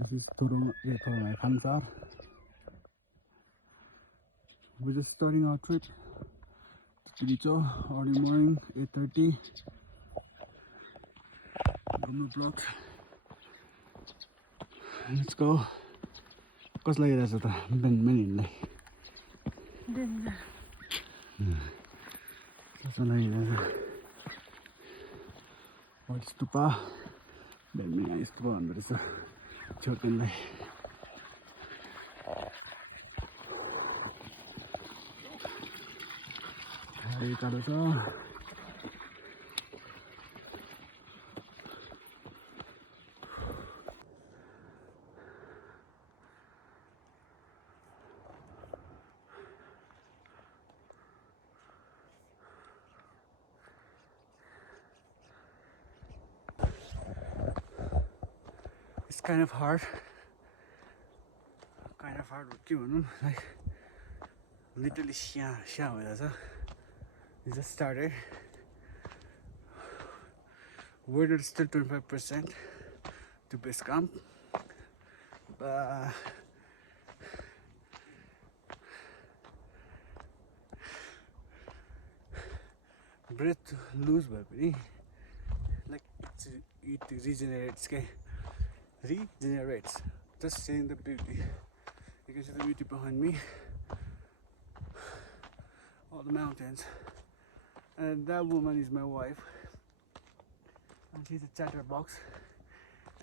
This is Thorongmai Khamsar. We're just starting our trip to Tilicho, early morning, 8:30. Gumnu blocks. Let's go. What's like that? Ben many. That's what I like. What's stupa? Ben many stupa under this. Chokin like. Hey, Kalasa. It's kind of hard. Like literally we just started. Weather is still 25% to base camp, but breath lose by like it regenerates. Just seeing the beauty. You can see the beauty behind me. All the mountains. And that woman is my wife. And she's a chatterbox.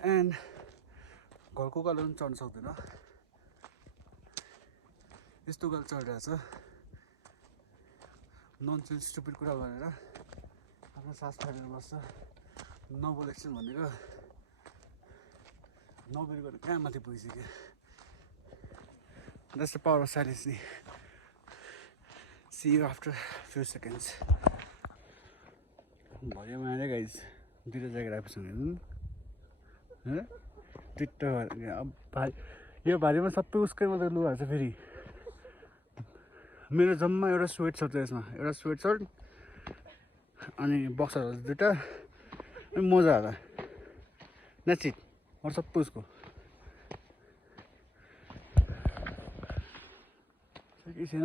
And घरको गाला पनि चढ्न सक्दैन यस्तो गाला चढिरहेछ nonsense stupid कुरा भनेर आफ्नो सास फेरेर बस्छ नबोल एकछिन भनेको नबोल गरेर कहाँ माथि पुगिसक्यो That's the power of silence. See you after a few seconds. Bhaya mane guys. Dito jagah आएपछि हेर्नु टिट्टो अब भाइ यो भारीमा सबै उसकै मात्रै लुगाहरू छ फेरि मेरो जम्मा एउटा स्वेट शर्ट छ यसमा एउटा स्वेट शर्ट अनि बक्सरहरु दुईटा अनि मोजाहरु That's it. अरु सबै उसको केही छैन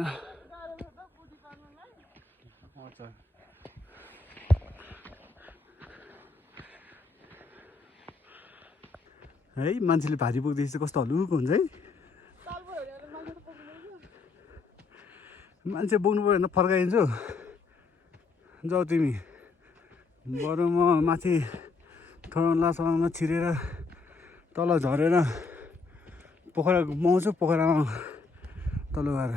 है मान्छेले भारी बोक्दैछ कस्तो हलुको हुन्छ है मान्छे बोक्नु पर्दैन फर्काइदिन्छु जाऊ तिमी बरु म माथि थोरङलासँग छिरेर तल झरेर पोखरा मौछु पोखरामा तल गएर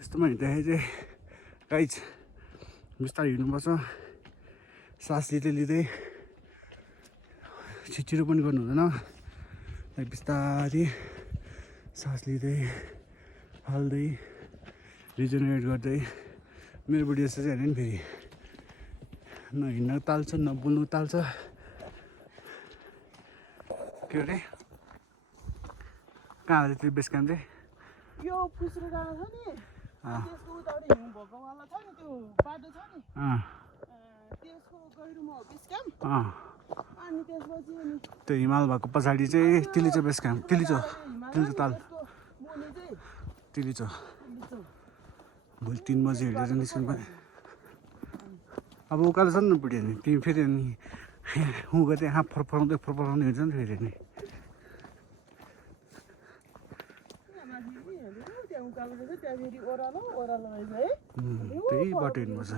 यस्तोमा हिँड्दाखेरि चाहिँ गाइज बिस्तारै हिँड्नुपर्छ सास लिँदै लिँदै छिटो पनि गर्नु हुँदैन बिस्तारै सास लिँदै हाल्दै रिजेनेरेट गर्दै मेरो बुढी जस्तो चाहिँ होइन नि फेरि न हिँड्न ताल्छ न बोल्नु ताल्छ के अरे कहाँ हो त्यो बेस क्याम्प चाहिँ यो पुस्रो डाँडा छ नि त्यसको उताउति हिउँ भोकवाला छ नि त्यो बाटो छ नि त्यसको गहिरोमा हो बेस क्याम्प अनि त्यसपछि अनि त्यो हिमाल भएको पछाडि चाहिँ तिलिचो बेस क्याम्प तिलिचो ताल तिलिचो भोलि 3 बजे हिँडेर निस्किनु पर्यो अब उकालो छ नि बुढी नि तिमी फेरि अनि हुँ गर्दै हाँ फरफराउँदै हिँड्छ नि फेरि नि त्यही बाटो हिँड्नुपर्छ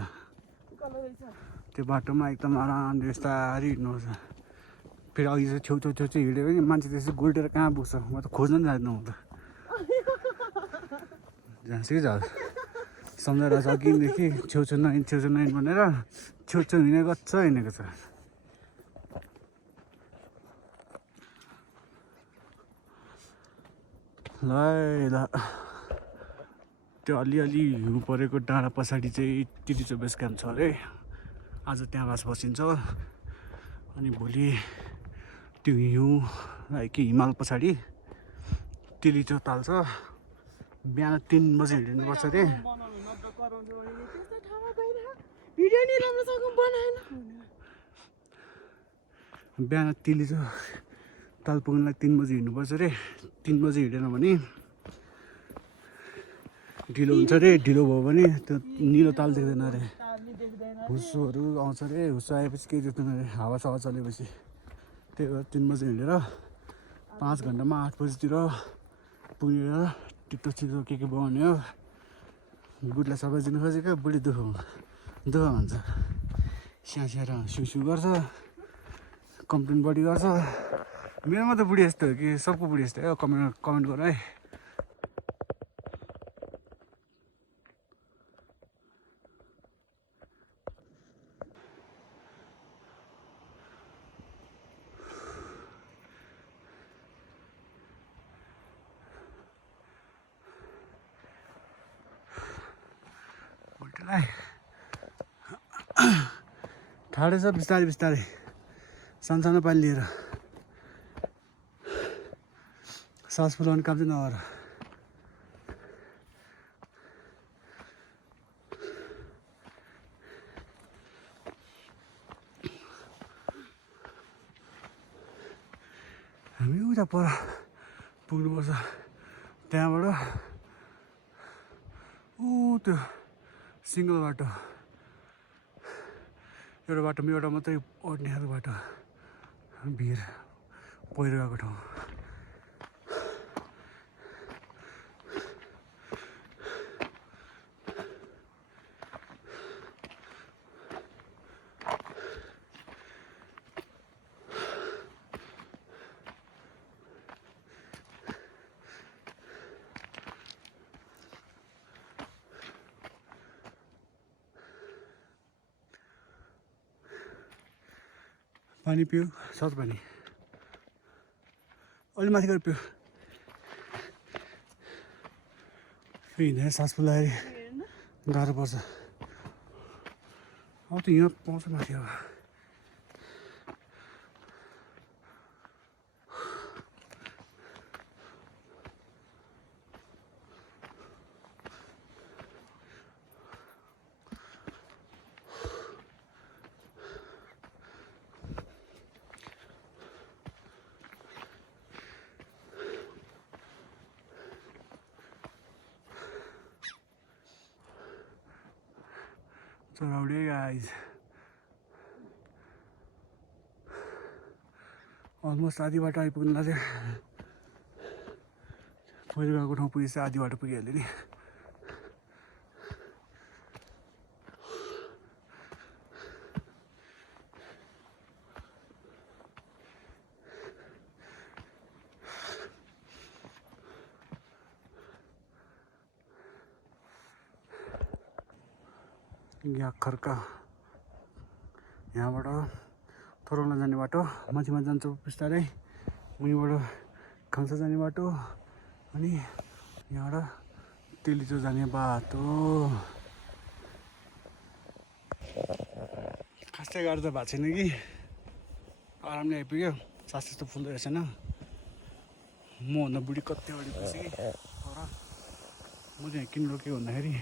त्यो बाटोमा एकदम आरामले बिस्तारै हिँड्नुपर्छ फेरि अघि चाहिँ छेउ हिँड्यो भने मान्छे त्यसै गोल्टेर कहाँ पुग्छ म त खोज्न नि जान्दैन म त जान्छ कि जान्छ सम्झाएर छ अघिदेखि छेउछेउ नहिँड भनेर छेउछेउ हिँडेको छ हिँडेको छ ल त्यो अलिअलि हिउँ परेको डाँडा पछाडि चाहिँ तिलिचो बेस क्याम्प छ अरे आज त्यहाँ बसिन्छ अनि भोलि त्यो हिउँ कि हिमाल पछाडि तिलिचो ताल छ बिहान 3 बजे हिँड्नुपर्छ अरे भिडियो नि राम्रोसँग बनाएन बिहान तिली चाहिँ ताल पुग्नलाई 3 बजी हिँड्नुपर्छ रे 3 बजी हिँडेन भने ढिलो हुन्छ रे ढिलो भयो भने त्यो निलो ताल देख्दैन अरे तालले देख्दैन हुस्सोहरू आउँछ रे हुस्सो आएपछि केही देख्दैन अरे हावा चलेपछि त्यही भएर 3 बजी हिँडेर 5 घन्टामा 8 बजीतिर पुगेर टिकटक छिटो के बनाउने हो बुढीलाई सबै दिन खोजेको बुढी दुःख हुन्छ स्याहार सुसु गर्छ कम्प्लेन बढी गर्छ मेरोमा त बुढी यस्तो हो कि सबको बुढी यस्तो हो कमेन्ट गर है ठाडो छ बिस्तारै सानो पानी लिएर सास फुलाउने काम चाहिँ नगर हामी उता पर पुग्नुपर्छ त्यहाँबाट त्यो सिङ्गल बाटो एउटा बाटोमा एउटा मात्रै ओड्ने खालको बाटो भिर पहिरो गएको ठाउँ पानी पियो सत पानी अलि माथि गएर पियो फेरि हिँडेर सास फुलाएर गाह्रो पर्छ अब त यहाँ पाउँछ माथि अब चराउडे गाइज अलमोस्ट आधी बाटो आइपुग्नुलाई चाहिँ पहिरो गएको ठाउँ पुगेपछि आधी बाटो पुगिहाल्यो नि यहाँ खर्का यहाँबाट थोरोला जाने बाटो माथिमा जान्छ बिस्तारै उनीबाट खाम्सा जाने बाटो अनि यहाँबाट तेलिचो जाने बाटो खासै गाडी त भएको छैन कि आरामले आइपुग्यो सास त्यस्तो फुल्दो रहेछ होइन मभन्दा बुढी कति अगाडि पुगेँ कि तर म चाहिँ किन रोकेँ भन्दाखेरि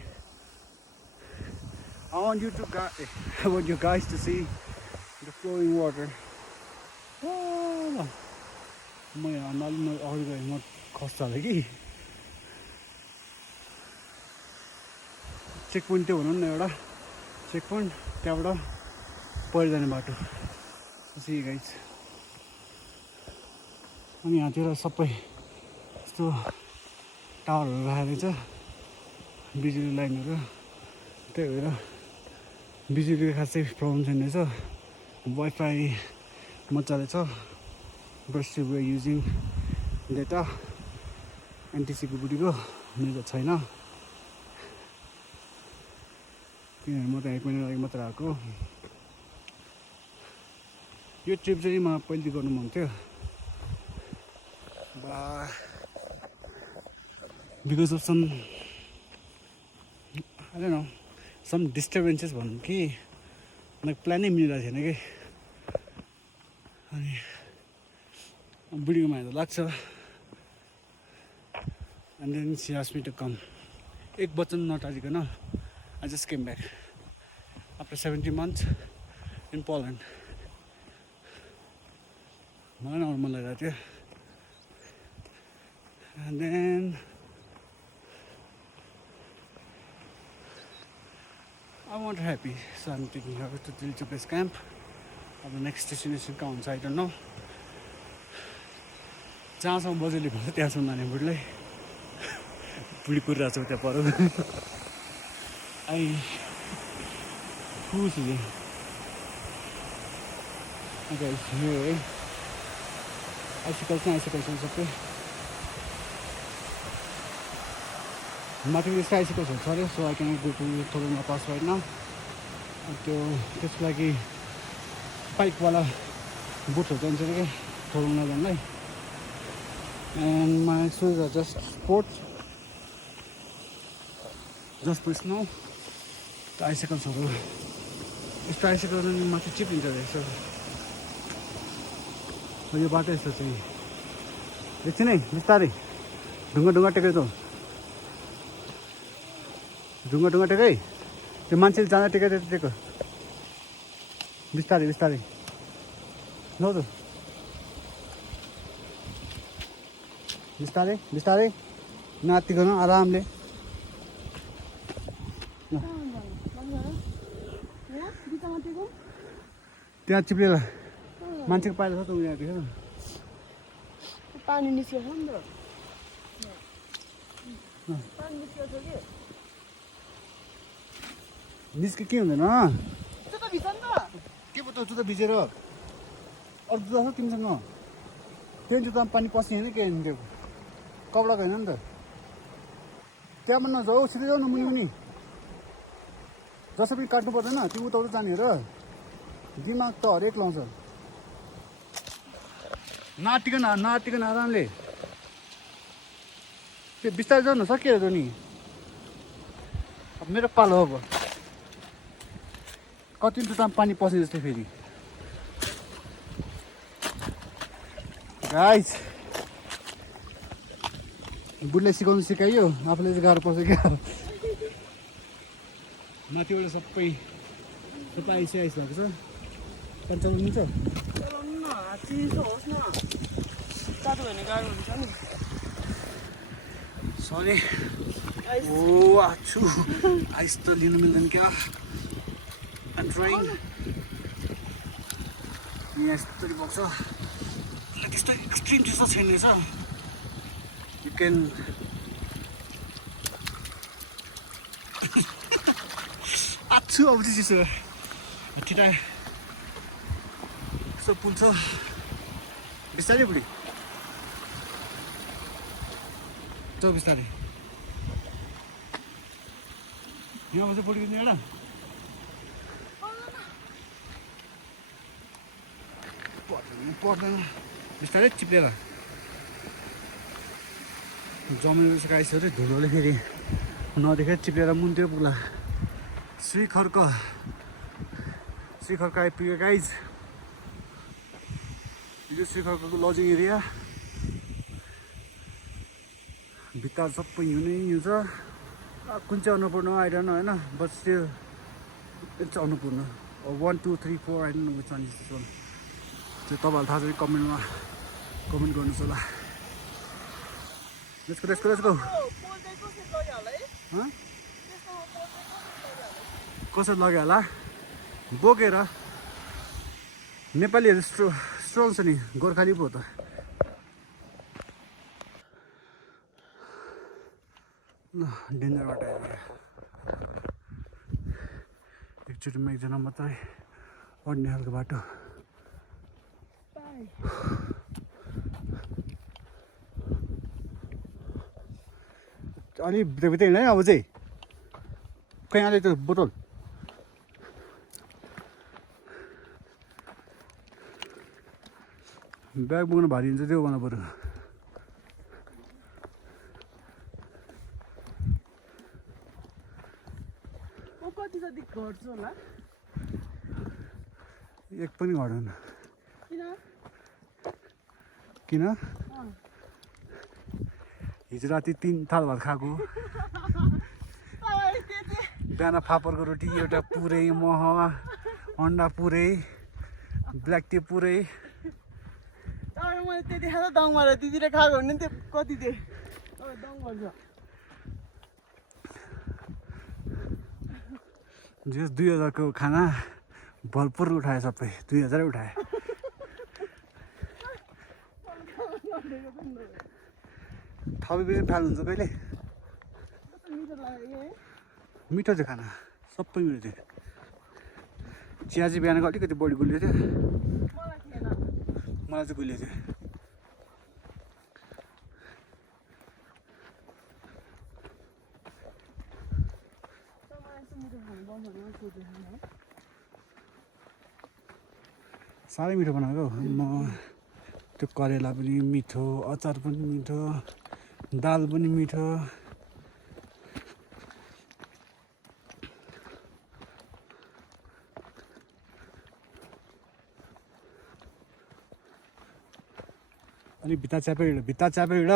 I want you guys to see the flowing water. म यहाँ अलि अगाडि गएँ म खस्छ होला कि चेक पोइन्ट त्यो भनौँ न एउटा चेक पोइन्ट त्यहाँबाट पहिरो जाने बाटो सी गाइज अनि यहाँतिर सबै यस्तो टावरहरू राखेको छ बिजुली लाइनहरू त्यही भएर बिजुलीको खासै प्रब्लम छैन रहेछ वाइफाई मजाले छ बट वे युजिङ डेटा एनटिसीको बुढीको मेरो छैन किनभने म त 1 महिना लागि मात्र आएको यो ट्रिप चाहिँ मलाई पहिल्यै गर्नु मन थियो because of some I don't know some disturbances भनौँ कि लाइक प्लानै मिलिरहेको थिएन कि अनि बुढीको माया त लाग्छ and then she asked me to come एक वचन नटारिकन I just came back after 17 months in Poland. And then I want happy, so I'm taking her to Tilcho base camp. The next destination counts, I don't know. जहाँसम्म बजेले भन्छ त्यहाँसम्म नानी बुढीलाई बुढी कुरिरहेको छ त्यहाँ पर आई खुसी है आइसकेको छ सबै माथि यस्तो आइसकेको छ अरे so I can go to थोलुङमा पास right now. त्यो त्यसको लागि बाइकवाला बुटहरू चाहिन्छ अरे क्या थोलुङ नजानलाई. And my shoes are just sports, just for snow. The icicles are good. It's the icicles and mathi chipliन्छ रहेछ. So यो बाटो यस्तो चाहिँ एकछिन है बिस्तारै ढुङ्गा टेकै त ढुङ्गा टेकै त्यो मान्छेले जाँदा टेको बिस्तारै लौ त बिस्तारै नातिकन आरामले त्यहाँ चिप्लेर मान्छेको पाइला छ त उहाँ देख्छ पानी निस्केछ नि त पानी निस्केछ कि निस्के के हुँदैन जुत्ता भिज नि त के पो त जुत्ता भिजेर अरू जुत्ता छ तिमीसँग त्यो जुत्तामा पानी पस्ने होइन के होइन त्यो कपडाको होइन नि त त्यहाँबाट नजाऊ सिधै जाऊ न मुनि जसरी पनि काट्नु पर्दैन त्यो उता जाने र दिमाग त हरेक लाउँछ नाटिकन आरामले त्यो बिस्तारै जाऊ न सकिएर जाऊ नि अब मेरो पालो अब कति जुत्तामा पानी पस्ने जस्तै फेरि गाइस बुढीलाई सिकाउनु सिकाइयो आफूले चाहिँ गाह्रो पर्छ क्या माथिबाट सबै आइसकेको छ पनि चलाउनु हुन्छ चलाउनु न चिसो होस् न तातो भने गाह्रो हुन्छ नि सरी ओ आछु आइस त लिनु मिल्दैन क्या I'm trying यहाँ यस्तरी बग्छ त्यस्तो एक्सट्रिम चिसो छैन रहेछ You can आछु अब चाहिँ चिसो ठिटा यस्तो पुल्छ बिस्तारै बुढी जाऊ बिस्तारै यहाँ बस्छ बुढी किन्ने एउटा पर्दैन बिस्तारै चिप्लेर जमिन गाइस अरे धुलोले फेरि नदेखेर चिप्लेर मुन्तिर पुग्ला श्रीखर्क आइपुग्यो गाइज यो श्रीखर्कको लजिङ एरिया भित्ता सबै हिउँ छ कुन चाहिँ अन्नपूर्ण आइरहनु होइन but still it's Annapurna 1 2 3 4 I don't know which one is this one त्यो तपाईँहरूलाई थाहा छ कमेन्टमा कमेन्ट गर्नुहोस् होला Let's go. कसरी लग्यो होला बोकेर नेपालीहरू स्ट्रङ छ नि गोर्खाली पो त ल डेन्जर बाटो एकचोटिमा एकजना मात्रै अड्ने खालको बाटो अलि भित्र हिँड्दैन अब चाहिँ कहीँ हाले त्यो बोतल ब्याग बोक्नु भारी हुन्छ त्यो गर्नु पऱ्यो कति जति घट्छ होला एक पनि घट्दैन किन हिजो राति 3 थाल भात खाएको बिहान फापरको रोटी एउटा पुरै मह अन्डा पुरै ब्ल्याक टी पुरै मैले त्यो देखाएको दङमा र दिदीले खाएको भने त्यो कति दिए दङ भन्छ जस 2000 को खाना भरपुर उठाए सबै 2000 उठाए थपी पनि फाल्नुहुन्छ कहिले मिठो थियो खाना सबै मिठो थियो चिया चाहिँ बिहानको अलिकति बढी गुलियो थियो मलाई चाहिँ गुलियो थियो साह्रै मिठो बनाएको म त्यो करेला पनि मिठो अचार पनि मिठो दाल पनि मिठो अनि भित्ता च्यापे हिँड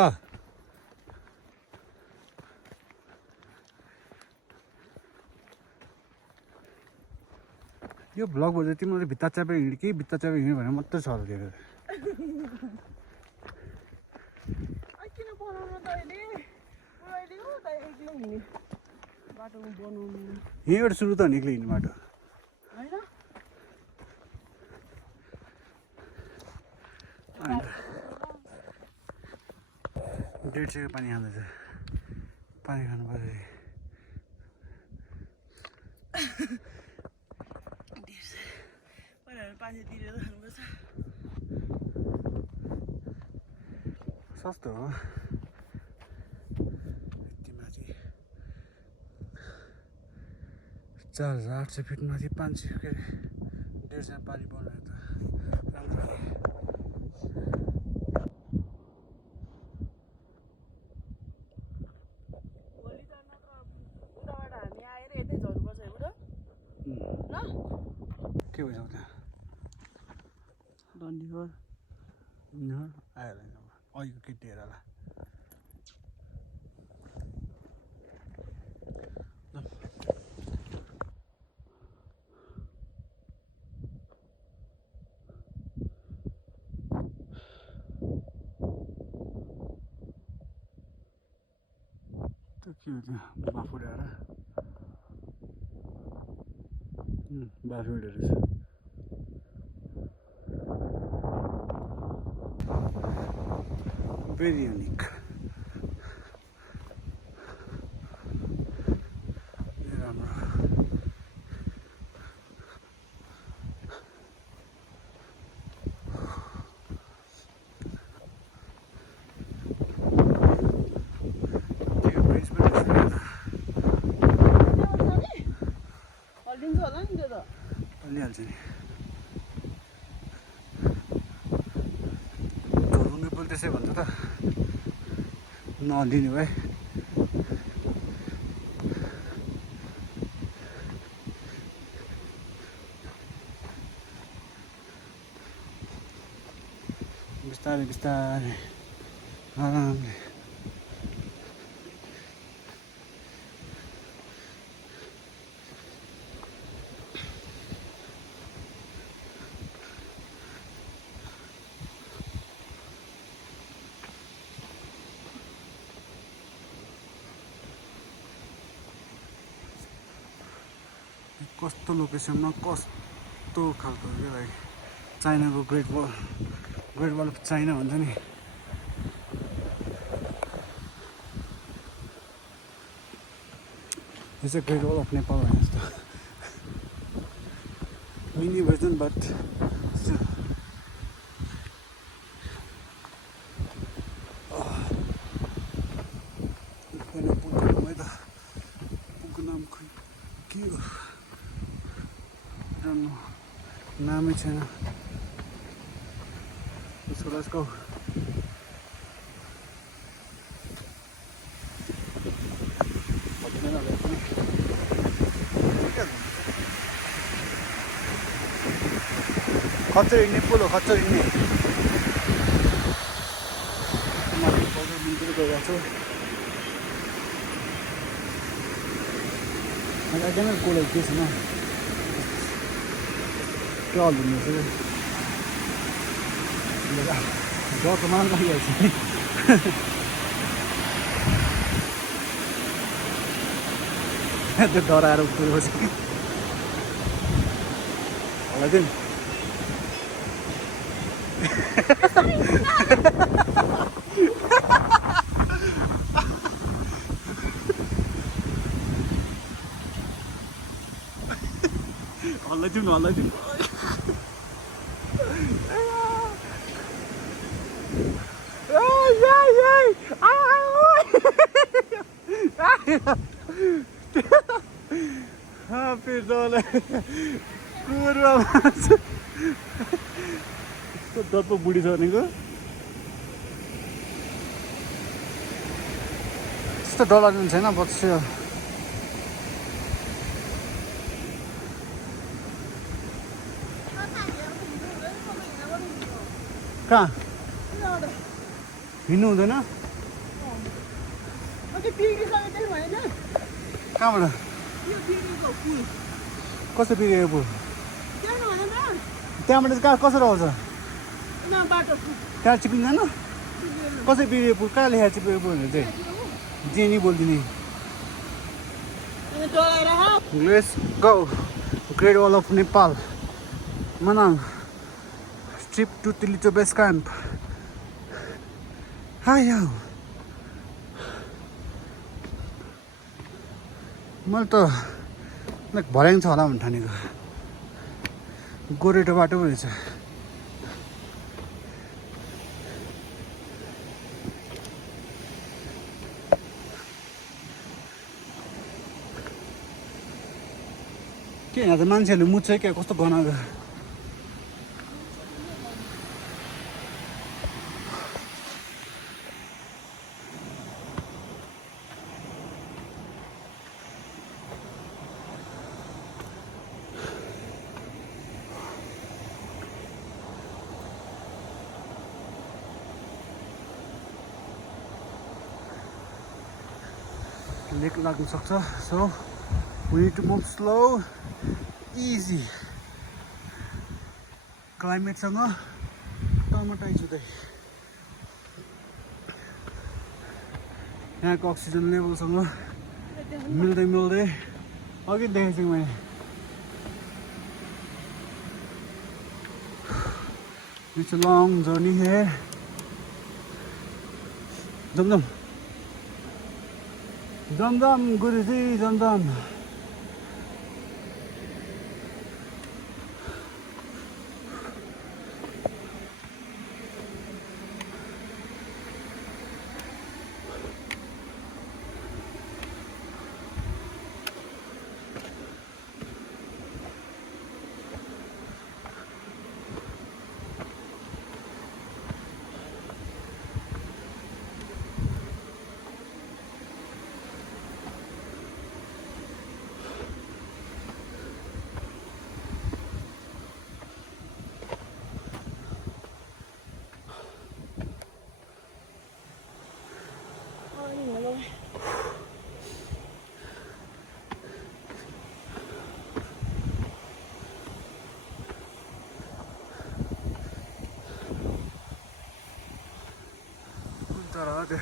यो भ्लगबाट चाहिँ तिमीले भित्ता च्यापे हिँड कि भित्ता च्यापे हिँड भनेर मात्रै छ किन बनाउनु त अहिले हो त एक्लै हिँड्ने बाटोमा बनाउनु यहीँबाट सुरु त एक्लै हिँड्ने बाटो होइन 150 पानी खाँदैछ पानी खानु पर्यो पानी तिरेर खानुपर्छ सस्तो हो यति माथि 4800 फिट माथि 500 के 150 पानी बनाएको त राम्रो के भइसक्यो त्यहाँ डन्डी हो आयो अहिलेको केटीहरू होला त्यो के हो त्यहाँ बाफुडेर बाफुडेहरू छ very unique. हालिहाल्छ नि झोरुङ्गे पुल त्यसै भन्छ त नदिने भए बिस्तारै बिस्तारै आरामले कस्तो लोकेसनमा कस्तो खालको के भाइ चाइनाको ग्रेट वल अफ चाइना भन्छ नि यो चाहिँ ग्रेट वल अफ नेपाल भने जस्तो मिनी भर्जन बट पुलको नाम खै के हो नामै छैन So let's go. खच्चर हिँड्ने पुल हो खच्चर हिँड्ने गइरहेको छु I cannot go like this, no. क्या हाल हुने चाहिँ जस्तो मान लागिहाल्छ नि त्यो डराएर उठेपछि होला दिन हल्ला दिउँ दर्प बुढी छ भनेको त्यस्तो डराउनु छैन बच्चा कहाँ हिँड्नु हुँदैन कहाँबाट कसरी बिग्रेको पुल त्यहाँबाट कहाँ कसरी आउँछ त्यहाँ चिपिँदैन कसरी बिग्रेको पुल कहाँ लेखेर चिपेको पुल भनेर चाहिँ जे नि बोलिदिने let's go great wall of Nepal Manang trip to Tilicho base camp आयो मैले त लाइक भर्याङ छ होला भन्ने ठानेको गोरेटो बाटो पो रहेछ के यहाँ त मान्छेहरूले मुच्छै क्या कस्तो बनाएको लेक लाग्न सक्छ so we need to move slow easy क्लाइमेटसँग टमाटाइ छुँदै यहाँको अक्सिजन लेभलसँग मिल्दै मिल्दै अघि देखेको छु मैले It's a long journey here जमजम जमजम गुरुजी जमजम Tarade.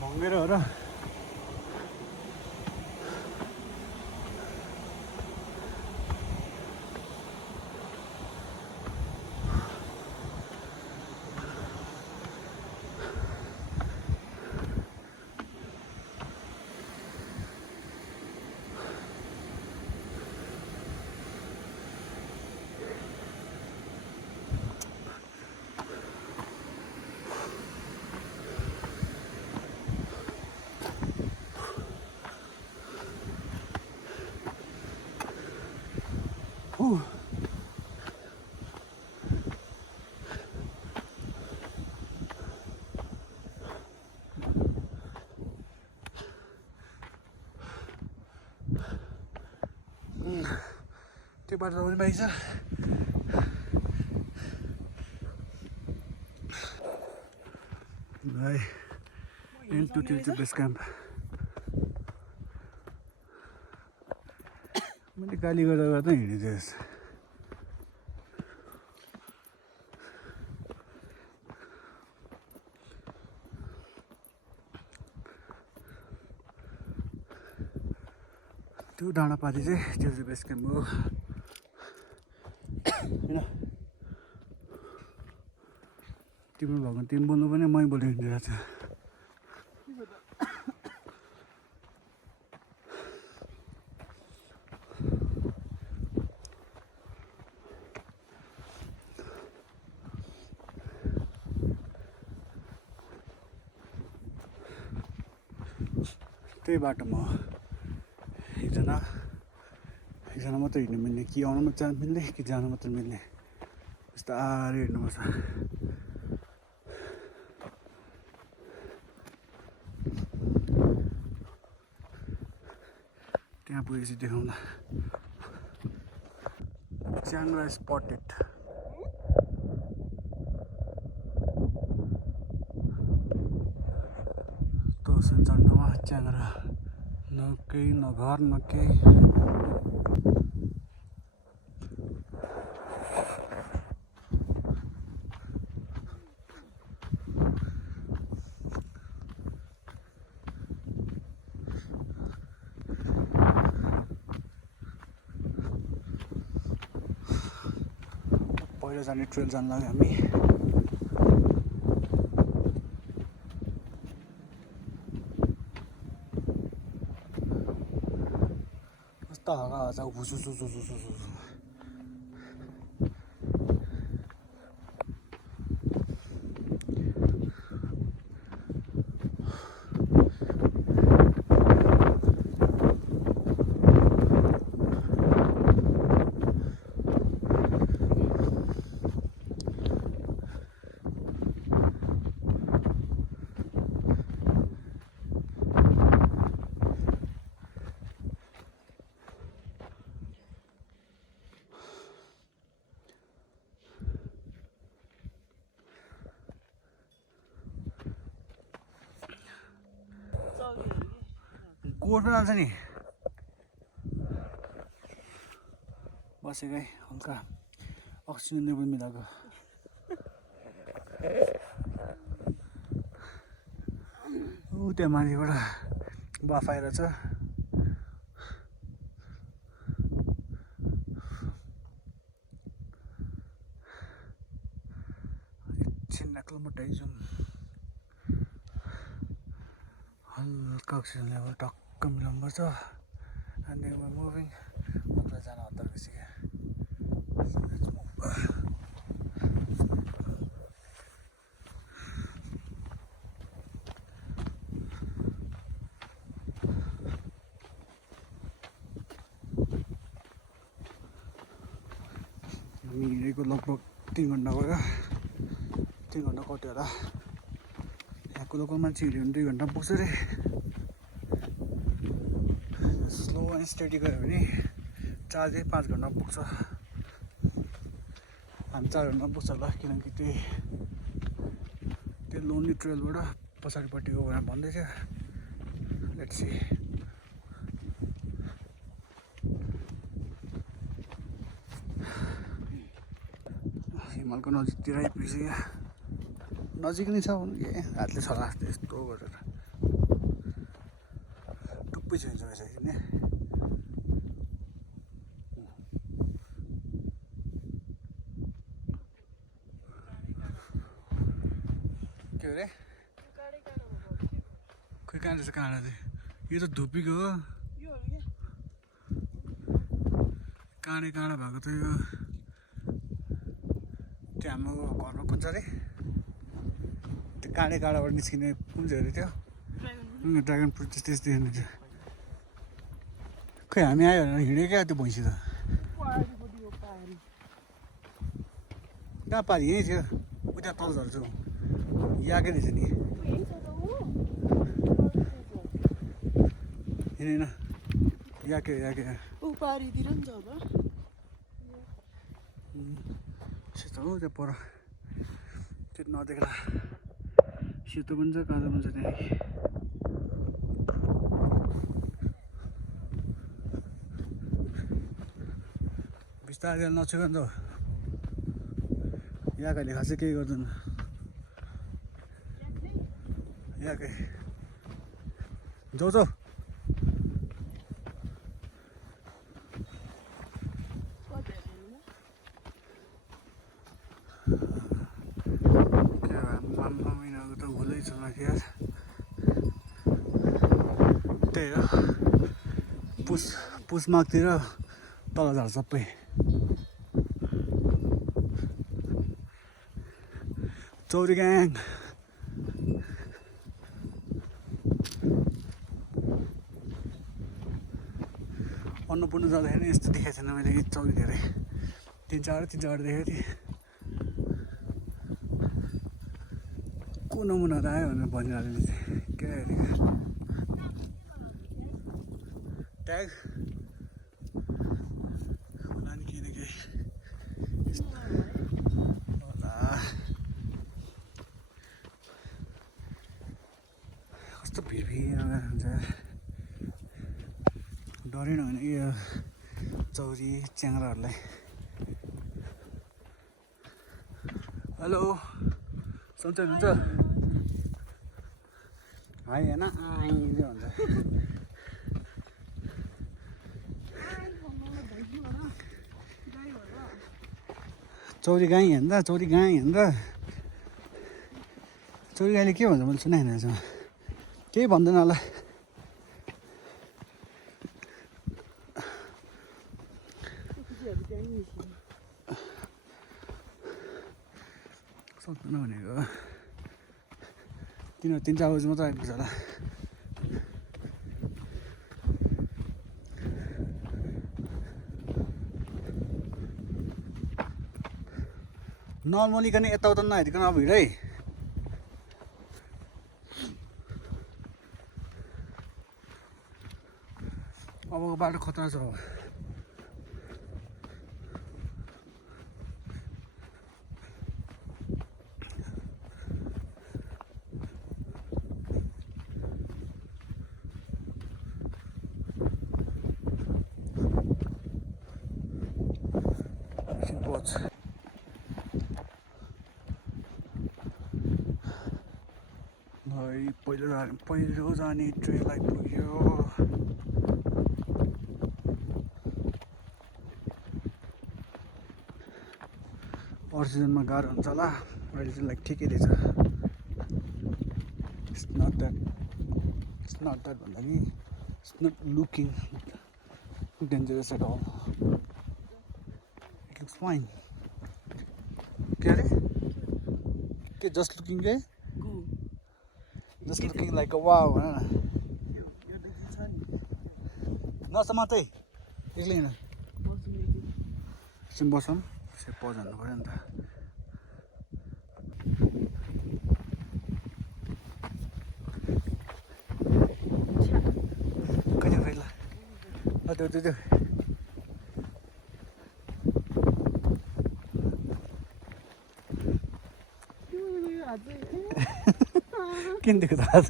Mongera ora. त्यो बाटो पनि पाइन्छ है N2 बेस क्याम्प मैले गाली गर्दा गर्दा हिँडिदिएँ त्यो डाँडापाती चाहिँ त्यो चाहिँ बेस क्याम्प हो होइन तिम्रो भएको तिमी बोल्नु पनि मै बोल्नु हिँडिरहेको छ त्यही बाटोमा एकजना मात्रै हिँड्नु मिल्ने कि आउनु मात्रै मिल्ने कि जानु मात्रै मिल्ने बिस्तारै हिँड्नुपर्छ त्यहाँ पुगेपछि देखाउँला च्याङ्ग्रा स्पटेड तो सन्चन्नमा च्याङ्ग्रा न केही न घर न केही पहिला जाने ट्रेल जान लाग्यो हामी कस्तो हावा आउँछ भुसुसुसुसुसु गोठमा जान्छ नि बसेकै हल्का अक्सिजन लेभल मिलाएको ऊ त्यहाँ माथिबाट बाफ आइरहेछ एकछिन एक्लोमोटै जाउँ हल्का अक्सिजन लेभल टक्क मिलाउनुपर्छ and then we're moving अग्ला जान हतार भइसक्यो हामी हिँडेको लगभग 3 घन्टा भयो 3 घन्टा कट्यो होला यहाँको लोकल मान्छे हिँड्यो भने 2 घन्टा पुग्छ रे स्लो एन्ड स्टडी गयो भने 4 देखि 5 घन्टा पुग्छ हामी 4 घन्टा पुग्छ होला किनकि त्यो लोन्ली ट्रेलबाट पछाडिपट्टि हो भनेर भन्दै थियो लेट्स सी हिमालको नजिकतिर आइपुगिसक्यो नजिक नै छ हातले छला यस्तो गरेर टुप्पै छिन्छ भइसक्यो नि के अरे खोइ कहाँ रहेछ काँडा चाहिँ यो त धुपीको हो काँडै काँडा भएको त यो त्यो हाम्रो घरमा कुन छ अरे त्यो काँडै काँडाबाट निस्किने कुन चाहिँ अरे त्यो ड्रागन फ्रुट त्यस्तै देख्नु थियो खै हामी आयो भने हिँड्यो क्या त्यो भैँसी त कहाँ पारि यहीँ थियो उता तल झर्छु याकै रहेछ नि होइन याके पारितिर नि छ अब त्यस्तो हो त्यो पर त्यो नदेख्ला सेतो पनि छ कालो पनि छ त्यहाँ बिस्तारै नछुक नि त यहाँ कहिले खासै केही गर्दैन यहाँकै जाऊ जाऊ महिनाको त भुलै छ यार त्यही हो पुस माघतिर तल झार सबै चौरी ग्याङ अन्नपूर्ण जाँदाखेरि यस्तो देखाएको छैन मैले कि चौरी धेरै तिन चार देखेको थिएँ को नमुनाहरू आयो भनेर भनिरहेको थिएँ के ट्याग होला नि केही न केही होला कस्तो भिड हुन्छ डरेन भने यो चौरी च्याङ्राहरूलाई हेलो सन्चै हुनुहुन्छ हाई होइन आइ भन्छ चौरी गाई हेर्दा चौरी गाई हेर्दा चौरी गाईले के भन्छ मैले सुनाएन यसमा केही भन्दैन होला सक्दैन भनेको तिनीहरू 3-4 बजी मात्रै आइपुग्छ होला नर्मलिकन यताउता नहेरिकन अब हिँड है अबको बाटो खतरा छ पहिलो जाने ट्रेन आइपुग्यो अरू सिजनमा गाह्रो हुन्छ होला अहिले चाहिँ लाइक ठिकै रहेछ इट्स नट द्याट भन्दा कि it's not looking dangerous at all it looks fine के अरे के जस्ट लुकिङ के Just looking like a wow, huh? नसमातै एक्लै हिँड एकछिन बसौँ यसो पज हान्नु पऱ्यो नि त कहिले ल त्यो किन दिएको त आज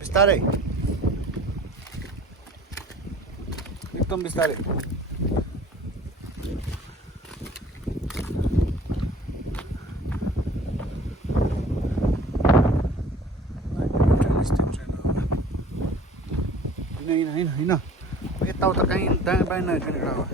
बिस्तारै एकदम बिस्तारै होइन यताउता कहीँ दायाँ बायाँ नहेर्ने कुरा हो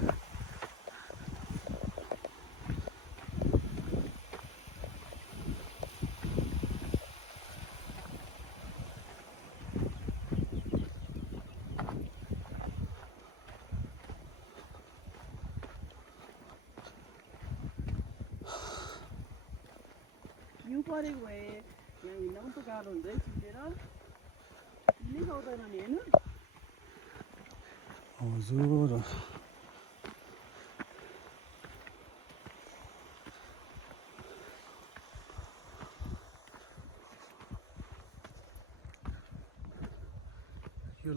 हिउँ परेको भए यहाँ हिँड्न पनि त गाह्रो हुन्छ है चिप्लेर हिँड्नै सक्दैन नि हेर्नु हजुर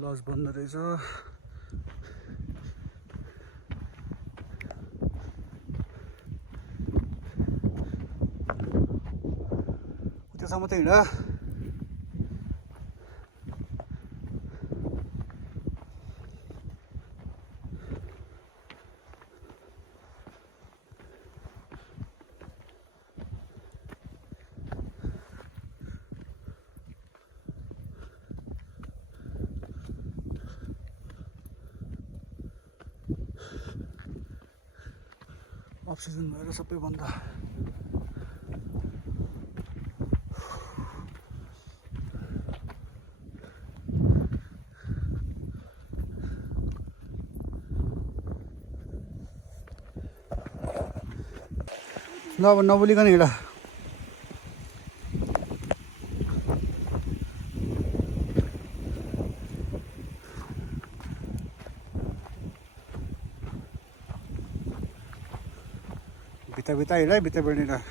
लज बन्द रहेछ। त्यसमा मात्रै हिँड। अक्सिजन भएर सबै बन्द। ल अब नबोलिकन हिँड। भित्र हिँड है, भित्र हिँड।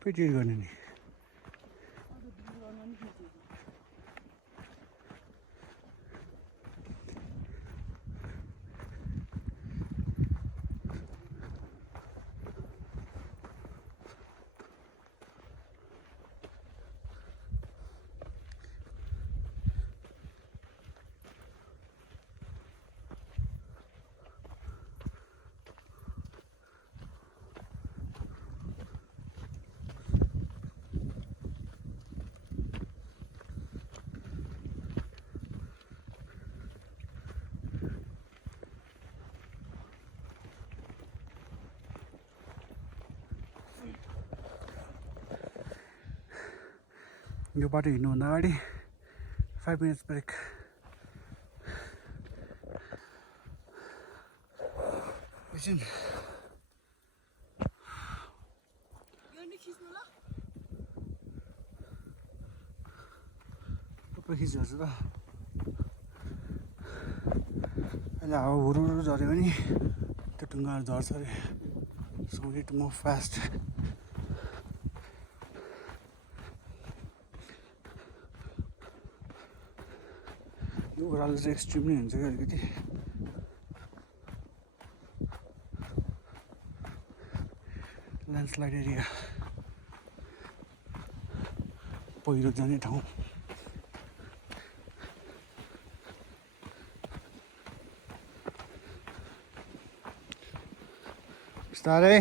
पेटी गर्ने नि यो बाटो हिँड्नुभन्दा अगाडि 5 minutes ब्रेक। एकछिन खिचिहाल्छु त। अहिले हावा हुरुरु झऱ्यो भने त्यो ढुङ्गाहरू झर्छ अरे। So we need to move fast. यो ओह्रालो चाहिँ एक्सट्रिम नै हुन्छ कि अलिकति। ल्यान्डस्लाइड एरिया, पहिरो जाने ठाउँ। बिस्तारै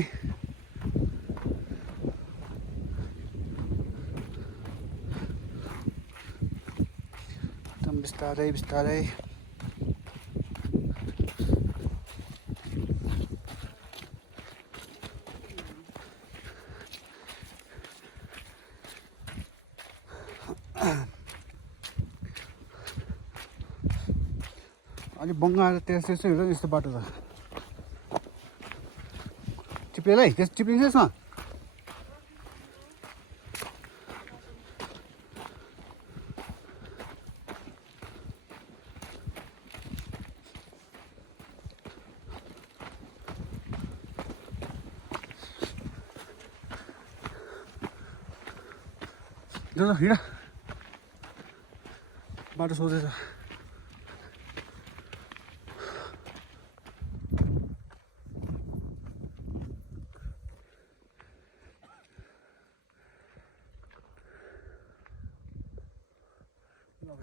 एकदम बिस्तारै बिस्तारै। अलि बङ्गाएर त्यस्तो हिँड्छ नि यस्तो बाटो त चिप्लेल है। त्यस चिप्लिन्छ यसमा। जाऊ हिँड बाटो सोधेछ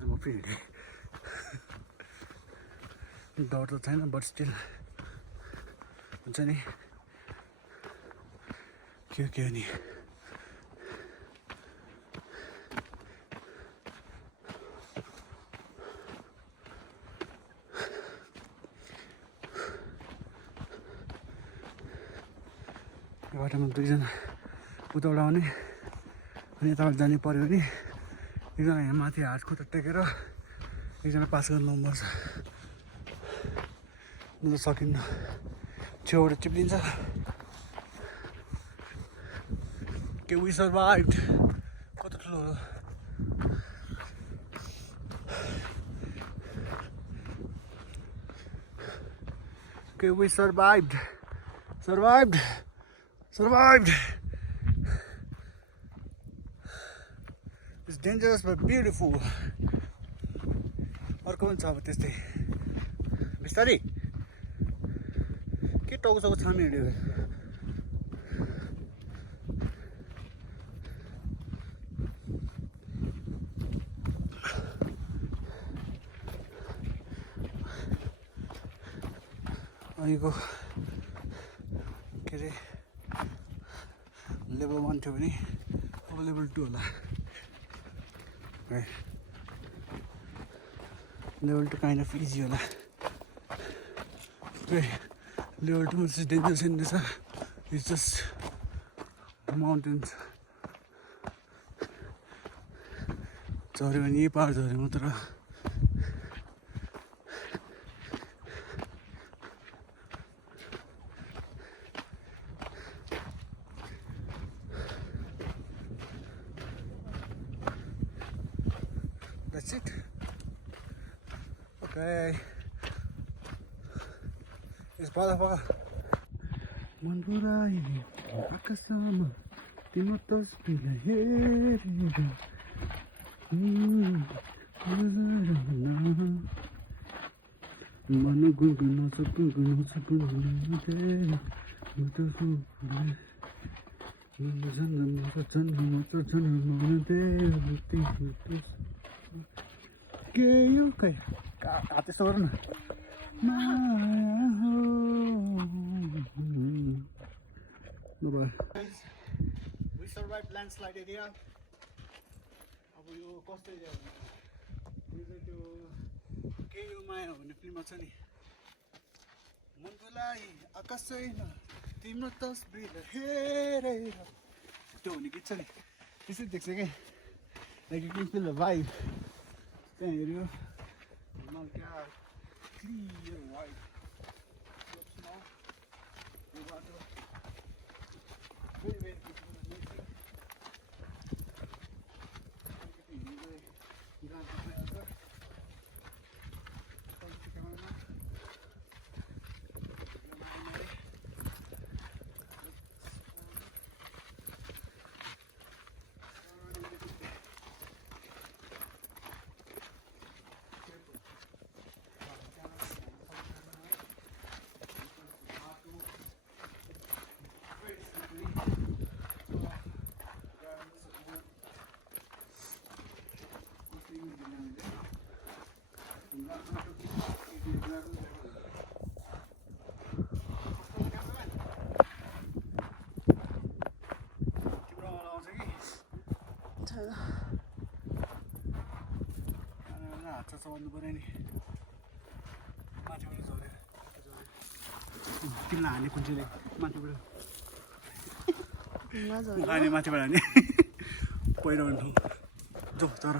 म फेरि हिँडेँ डर त छैन बट स्टिल हुन्छ नि के हो नि यो बाटोमा दुईजना उताबाट आउने अनि यताबाट जाने पऱ्यो भने एकजना यहाँ माथि हात खुट्टा टेकेर एकजना पास गर्नुपर्छ न त सकिन्न छेउबाट चिप्लिन्छ के वी सर्भाइभ्ड कस्तो ठुलो हो के we सर्भाइभ्ड It's dangerous but beautiful. अर्को पनि छ अब त्यस्तै बिस्तारै के टाउको छामी हिँड्यो अहिलेको के अरे लेभल 1 थियो भने अब लेभल 2 होला लेभल 2 kind of easy होला level 2 is dangerous in this it's just mountains झऱ्यो भने यही पाहाड झऱ्यो मात्र That's it. Okay. It's Palapaga. Mandurai, Akasama, Timotos, Pilaheri. Managuno, Okay, at this one. We survived landslide area. You cost area. KU Maya on the Primatsani. Mundulai, Akasena, Timotos, Hey, Tony Kitchen. This is the second. Like you can feel the vibe. There you go. Malka, clear white. Small. The water. Very, very beautiful nature. चलाउनु पर्यो नि माथिबाट झऱ्यो तिमीलाई हाने कुन चाहिँ माथिबाट अनि माथिबाट हाने पहिरो ठाउँ जो तर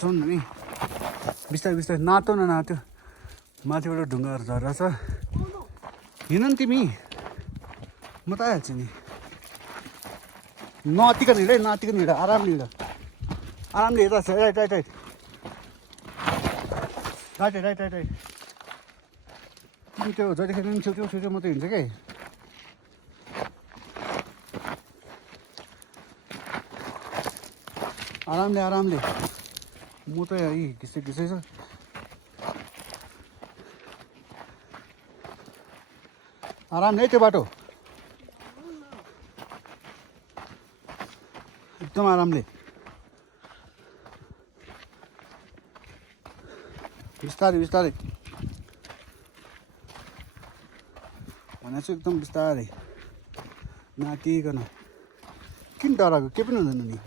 जाउँ न नि बिस्तारै बिस्तारै नातो न नात्यो माथिबाट ढुङ्गाहरू झरेर छ हिँड नि तिमी म त आइहाल्छु नि नअतिकन हिँड है नअतिकन हिँड आरामले हिँड आरामले हेर्दा right right right right right right right तिमी त्यो जतिखेर पनि छेउछेउ छेउछेउ मात्रै हिँड्छ क्या आरामले आरामले म त यही घिसै घिसै छ आरामले त्यो बाटो एकदम आरामले बिस्तारै बिस्तारै भनेको छु एकदम बिस्तारै नातिकन किन डराएको केही पनि हुँदैन नि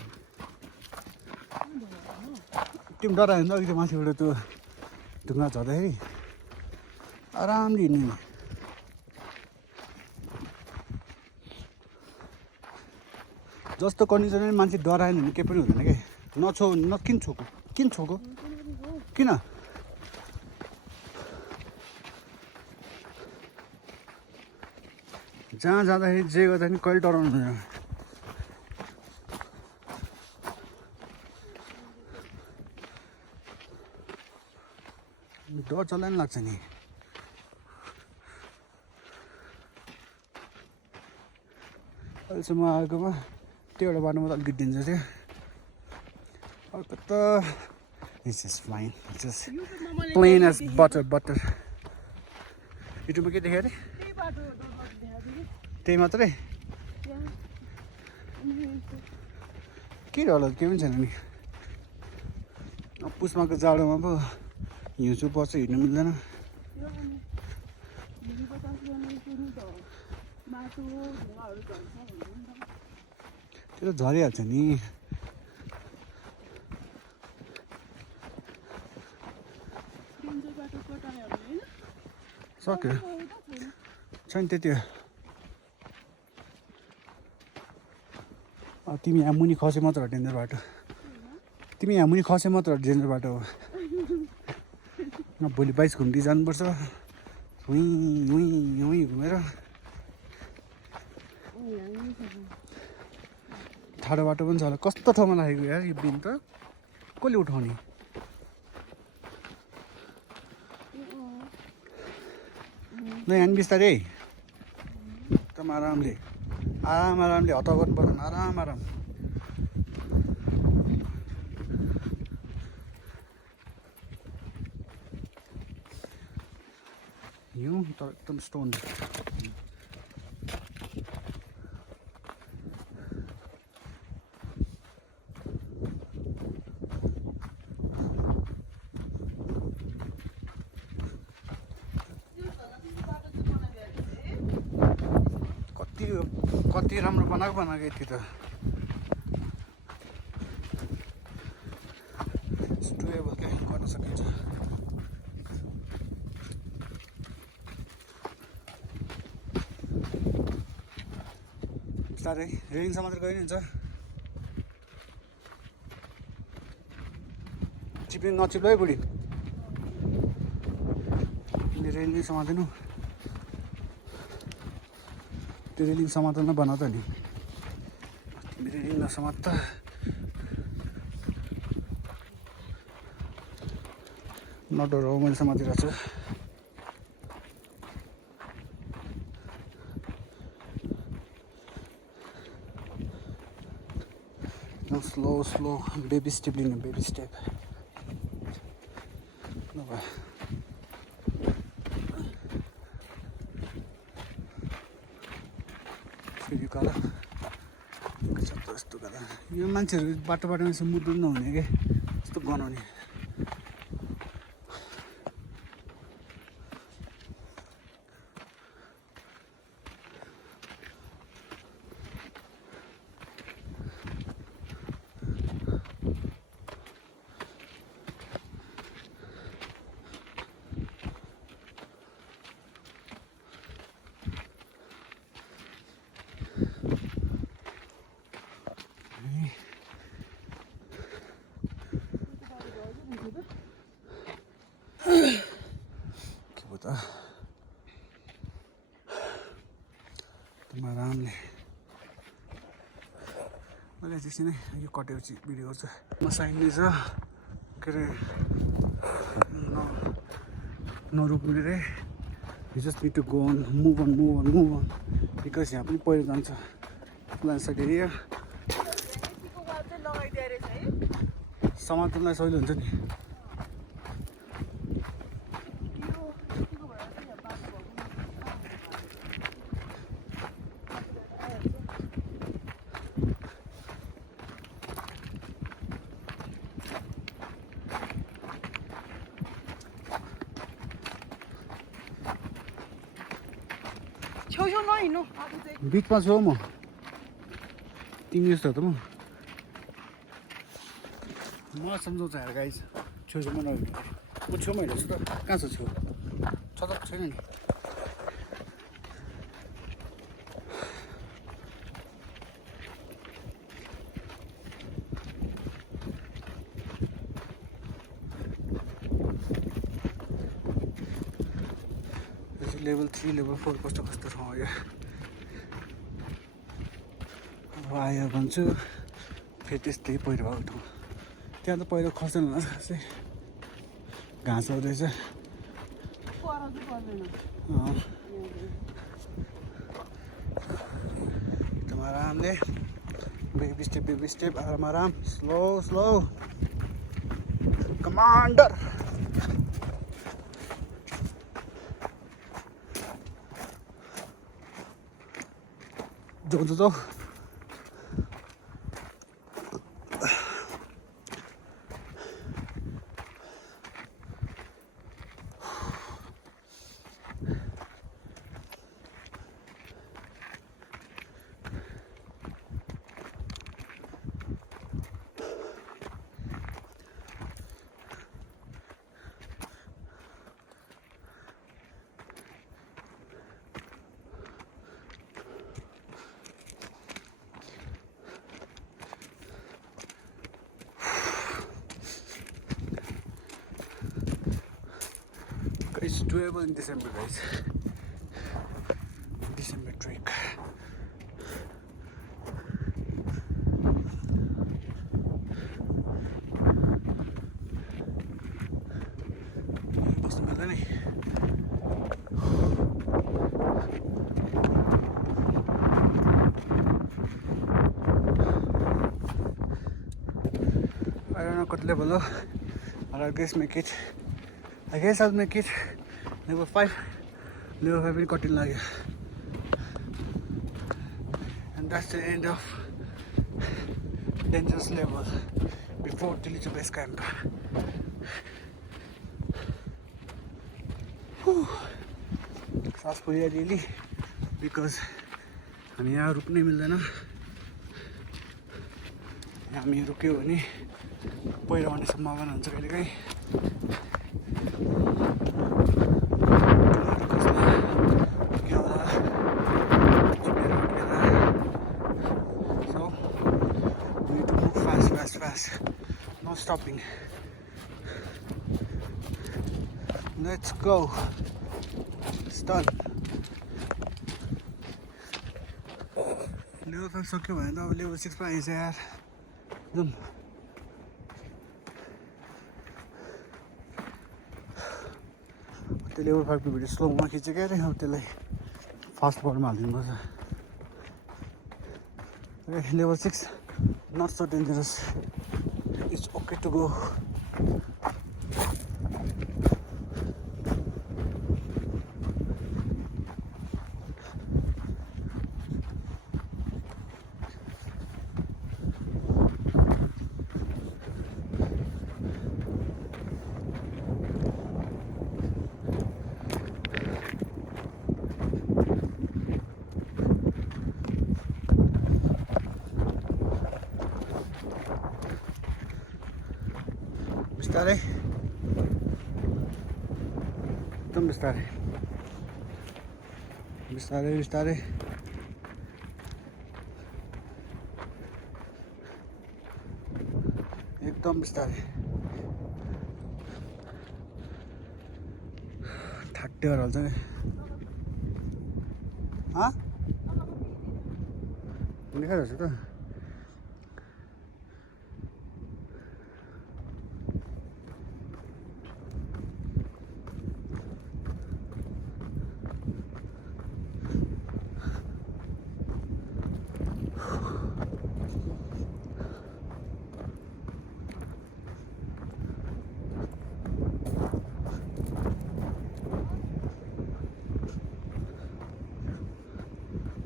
तिमी डरायो भने त अघि त्यो माथिबाट त्यो ढुङ्गा झर्दाखेरि आरामले हिँड्ने नि जस्तो कन्डिसनमा मान्छे डरायो भने केही पनि हुँदैन क्या नछो न किन छोको किन जहाँ जाँदाखेरि जे गर्दा पनि कहिले डराउनु हुँदैन डर चल्दा नि लाग्छ नि अहिलेसम्म आएकोमा त्यो एउटा बाटोमा त अलिकति डेन्जर थियो अर्को त it's is fine it's is plain as butter युट्युबमा के देखायो अरे त्यही मात्रै के होला केही पनि छैन नि पुष्माको जाडोमा पो हिउँसु पर्छ हिँड्नु मिल्दैन त्यो त झरिहाल्छ नि सक्यो छैन त्यति हो तिमी यहाँ मुनि खसे मात्र हो डेन्जर बाटो तिमी यहाँ मुनि खसे मात्र हो डेन्जर बाटो हो भोलि 22 घुम्टी जानुपर्छ घुमेर ठाडो बाटो पनि छ होला कस्तो ठाउँमा लागेको यार यो बिन त कसले उठाउने ल यहाँ बिस्तारै एकदम आरामले आरामले हतार गर्नु पर्दैन आराम हिउँ तर एकदम स्टोन कति राम्रो बनाएको यति त डुएबल क्या गर्न सकिन्छ बिस्तारै रेलिङसम्म मात्र गइरहन्छ चिप्लिनु नचिप्लो है बुढी रेलिङ समात्दैनौ त्यो रेलिङ समात्न बनाउँछ नि तिमी रेलिङ नसमात्दा नडर हो मैले समातिरहेको छु स्लो बेबी स्टेप लिनु बेबी स्टेप नभए फेरि कल यस्तो गर्दा यो मान्छेहरू बाटोमा यसो मुद्दु नहुने क्या यस्तो गनाउने आरामले मैले त्यसै नै यो कटेपछि भिडियो गर्छु म साइनले छ के अरे नरोक्नु रे you just need to go on move on because यहाँ पनि पहिरो जान्छ प्लान साइड एरिया समात्नलाई सजिलो हुन्छ नि। छेउछेउ नहिँड्नु आफू चाहिँ। बिचमा छु हौ म, तिमी जस्तो त मलाई सम्झाउँछ यार गाइस, छेउछेउमा नहिँड्नु। म छेउमा हिँडेको छु त, कहाँ छ छेउ? छ त छैन नि। लेभल 3 लेभल 4 कस्तो कस्तो ठाउँ हो यो। अब आयो भन्छु फेरि त्यस्तै पहिरो भएको ठाउँ। त्यहाँ त पहिरो खस्दैन होला खासै, घाँस रहेछ। एकदम आरामले बेबी स्टेप आराम स्लो स्लो कमान्डर। जाऊ It's doable in December, guys. December trek. बस्नु मिल्दैन नि। I don't know what level though. I guess make it. I guess I'll make it level 5. Level 5 will cut in like. And that's the end of dangerous level before Tilicho base camp. सास पुग्यो really because हामी यहाँ रुक्नै मिल्दैन। हामी रुक्यो भने पहिरो आउने सम्भावना हुन्छ कहिलेकाहीँ। No stopping. Let's go. It's done. Level 5 सक्यो भने त अब level 6 मा आइज यार। जाउँ। त्यो level 5 को भिडियो स्लोमा खिचेको अरे अब त्यसलाई fast फर्डमा हालिदिनुपर्छ। Okay, level 6 not so dangerous. It's okay to go. बिस्तारै एकदम बिस्तारै बिस्तारै बिस्तारै एकदम बिस्तारै थाट्टे भएर हाल्छ नि। देखाइरहेको छु त।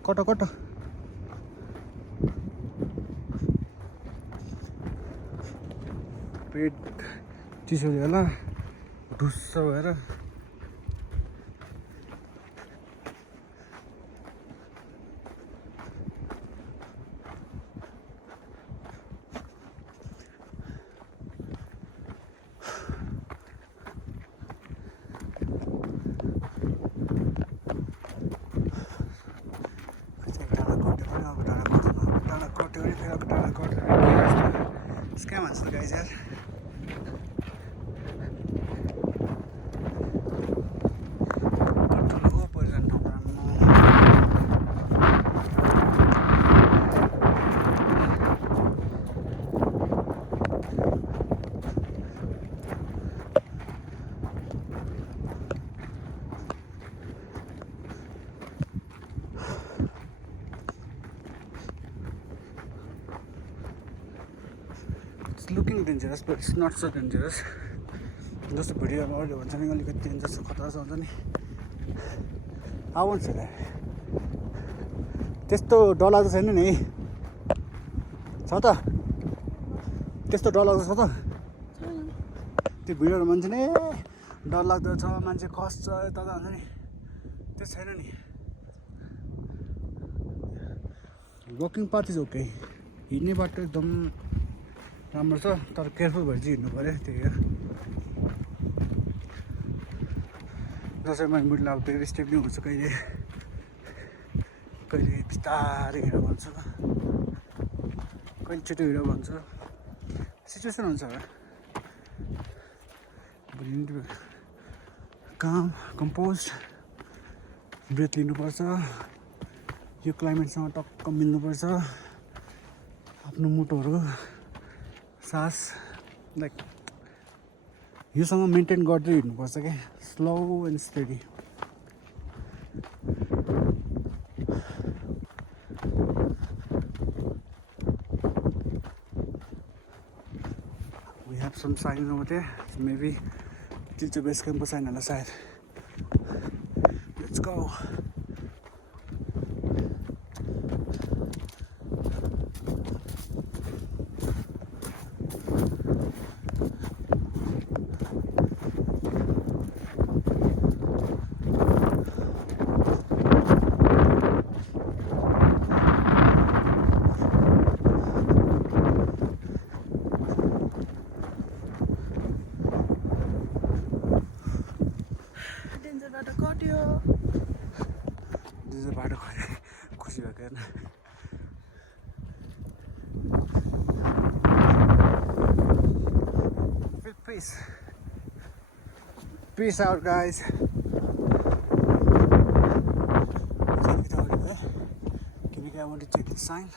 कट कट पेट चिसोले होला ढुस्स भएर Scam on the guys, yeah. It's looking dangerous, but it's not so dangerous. जस्तो भिडियोमा अरूले भन्छ नि अलिकति जस्तो खतरा छ हुन्छ नि आउँछ त्यस्तो डरलाग्दो छैन नि छ त त्यस्तो डरलाग्दो छ त त्यो भिडियोहरू भन्छ नि डरलाग्दो छ मान्छे खस्छ यता हुन्छ नि त्यस्तो छैन नि वकिङ पाथ इज ओके हिँड्ने बाटो एकदम राम्रो छ तर केयरफुल भएर चाहिँ हिँड्नु पऱ्यो त्यही हो जसरी मैले मिडल अब बेबी स्टेप नै हुन्छु कहिले कहिले बिस्तारै हिँड भन्छु कहिले छिटो हिँड भन्छु सिचुएसन हुन्छ होला काम कम्पोज ब्रेथ लिनुपर्छ यो क्लाइमेटसँग टक्क मिल्नुपर्छ आफ्नो मुटुहरू सास लाइक योसँग मेन्टेन गर्दै हिँड्नुपर्छ क्या slow and steady we have some sign over there so maybe till the base camp sign होला सायद लेट्स गो बाटो खुसी भएको हेर्न Peace out guys I want to check the sign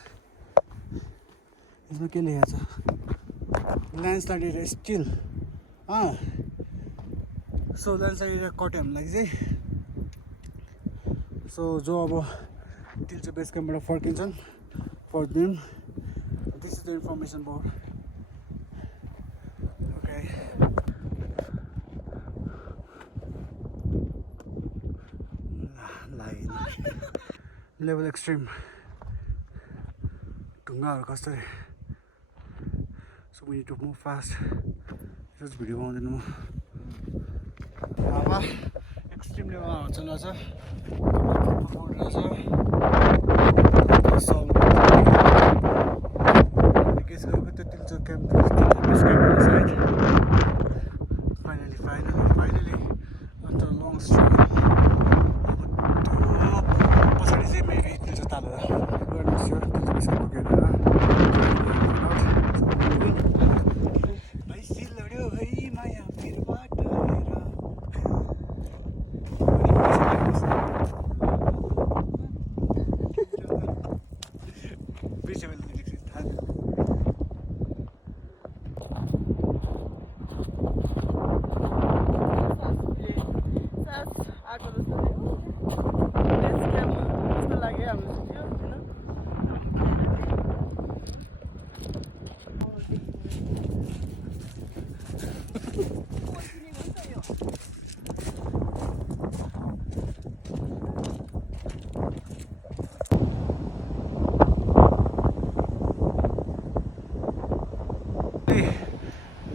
यसमा के लेखेको छ landslide area still so landslide area कट्यो हामीलाई चाहिँ सो जो अब तिल्चो बेस क्याम्पबाट फर्किन्छन् for them this is the information board okay line level extreme ढुङ्गाहरू कसरी so we need to move fast just video बनाउँदैन म हावा एक्सट्रिम लेभलमा चलिरहेछ गेस गरेको त्यो Tilicho camp finally after long struggle पछाडि चाहिँ मेबी तिल्चो तालेर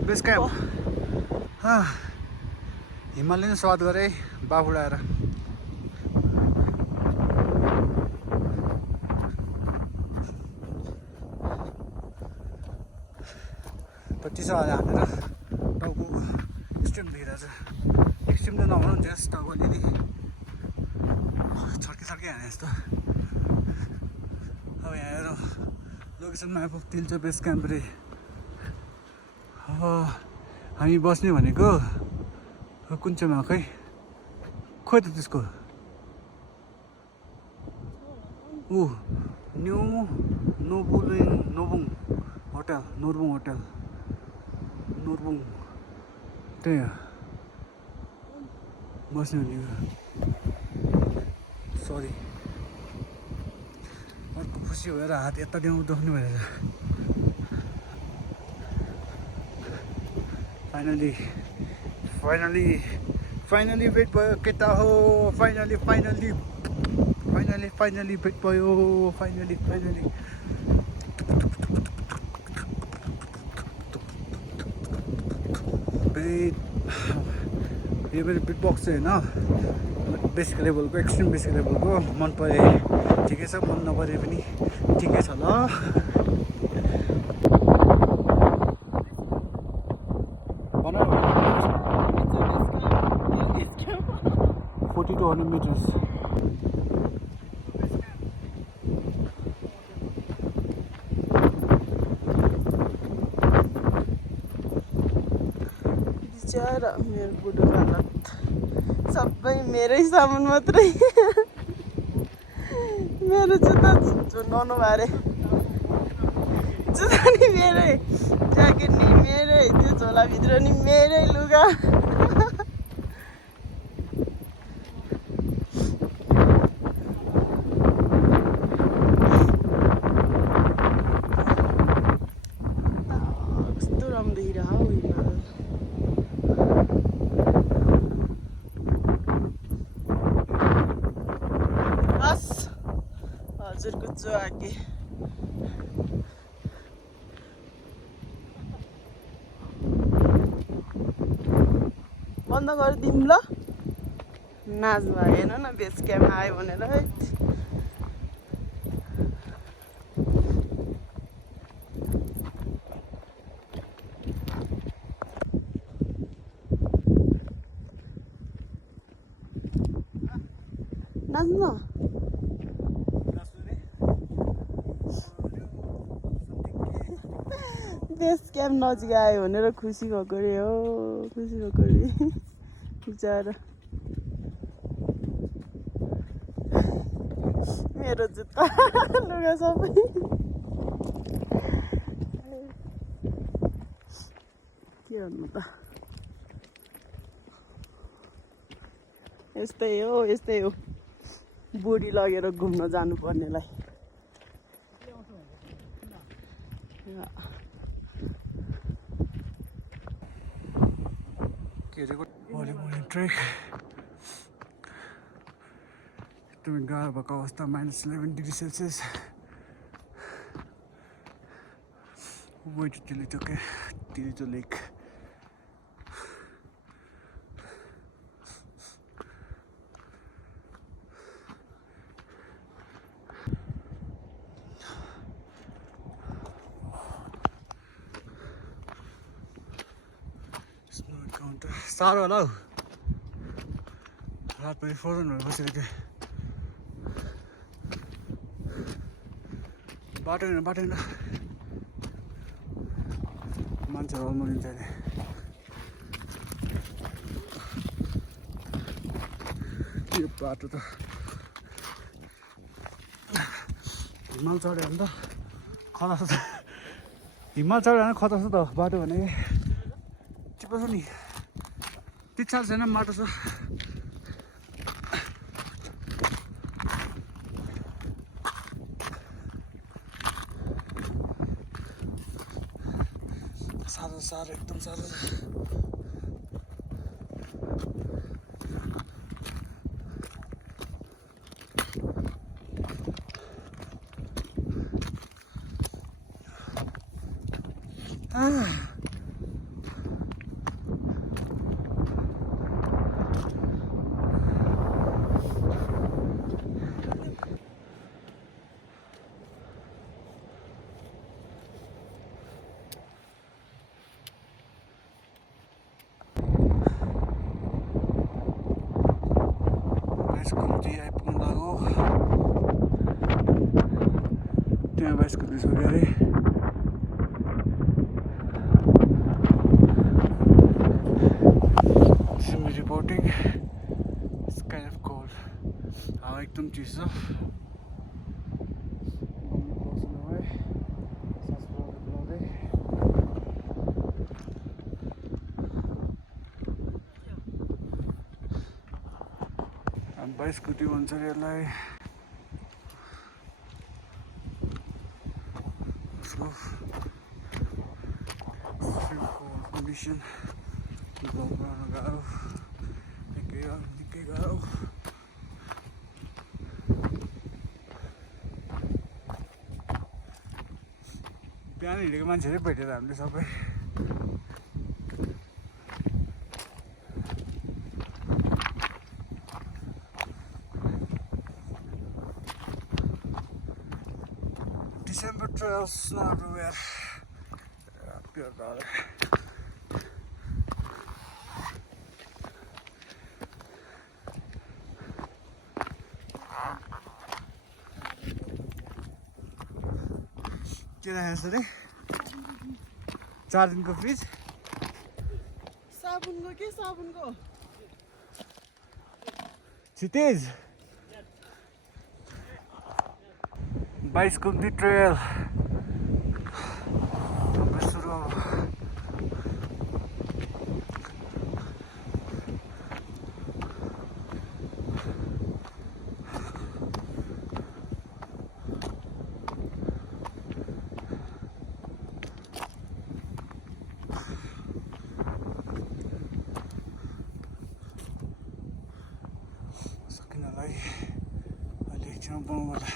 बेस क्याम्प हिमालयन स्वाद गरे बाबुडाएर चिसो हालेर टाउको एक्सट्रिम भइरहेछ एक्सट्रिम त नहुनु हुन्छ टाउको अलिअलि छड्के हाने जस्तो अब यहाँ हेर लोकेसनमा आइपुग्छ बेस क्याम्प रे हामी बस्ने भनेको कुन चाहिँमा खै खोइ त त्यसको न्यू नोबुङ होटल नोर्बुङ होटल नोर्बुङ त्यही हो बस्ने भनेको सरी अर्को खुसी भएर हात यता देऊ दुख्ने भएर फाइनली भेट भयो केटा हो फाइनली भेट भयो फाइनली यो मेरो बिट बक्स चाहिँ होइन बेसिक लेभलको एक्सट्रिम बेसिक लेभलको मन परे ठिकै छ मन नपरे पनि ठिकै छ ल 4200 meters. बिचारा मेरो बुढो हालत सबै मेरै सामान मात्रै मेरो जुत्ता झुन्डाउनु भरे जुत्ता नि मेरै ज्याकेट नि मेरै त्यो झोलाभित्र नि मेरै लुगा कस्तो राम्रो देखिरहेको हौ हिमाल हजुरको चुहाके बन्द गरिदिउँ ल नाच भएन न बेस क्याम्प आयो भनेर है नाच्नु न बेस क्याम्प नजिक आयो भनेर खुसी भएको अरे हो खुसी भएको अरे बिचारा मेरो जुत्ता लुगा सबै के भन्नु त यस्तै हो बुढी लगेर घुम्न जानुपर्नेलाई भोलि ट्रेक एकदमै गाह्रो भएको अवस्था -11 degree Celsius way to Tilito Lake. Snow encounter. साह्रो होला हौ रात पनि फ्रोजन भएर बसेको थिएँ बाटो हिँड्न मान्छेहरू अल्मलिन्छ अहिले यो बाटो त हिमाल चढ्यो भने त खतरा छ हिमाल चढ्यो भने खतरा छ त बाटो भने चिप्लो छ नि त्यति साह्रो छैन बाटो छ साह्रो एकदम साह्रो त्यहाँ बाइसको दुई छोड्यो अरे reporting it's kind of cold हावा एकदम चिसो स्कुटी भन्छ यसलाई कन्डिसन बनाउन गाह्रो निकै गाह्रो बिहान हिँडेको मान्छेहरू भेटेर हामीले सबै December trails not everywhere. Pure dollar. के राखेको छ रे 4 दिनको फ्रिज साबुनको के साबुनको छितेज 22 कुन्ती ट्रेल सुरु अब सकिनलाई अहिले एकछिनमा बनाउँ होला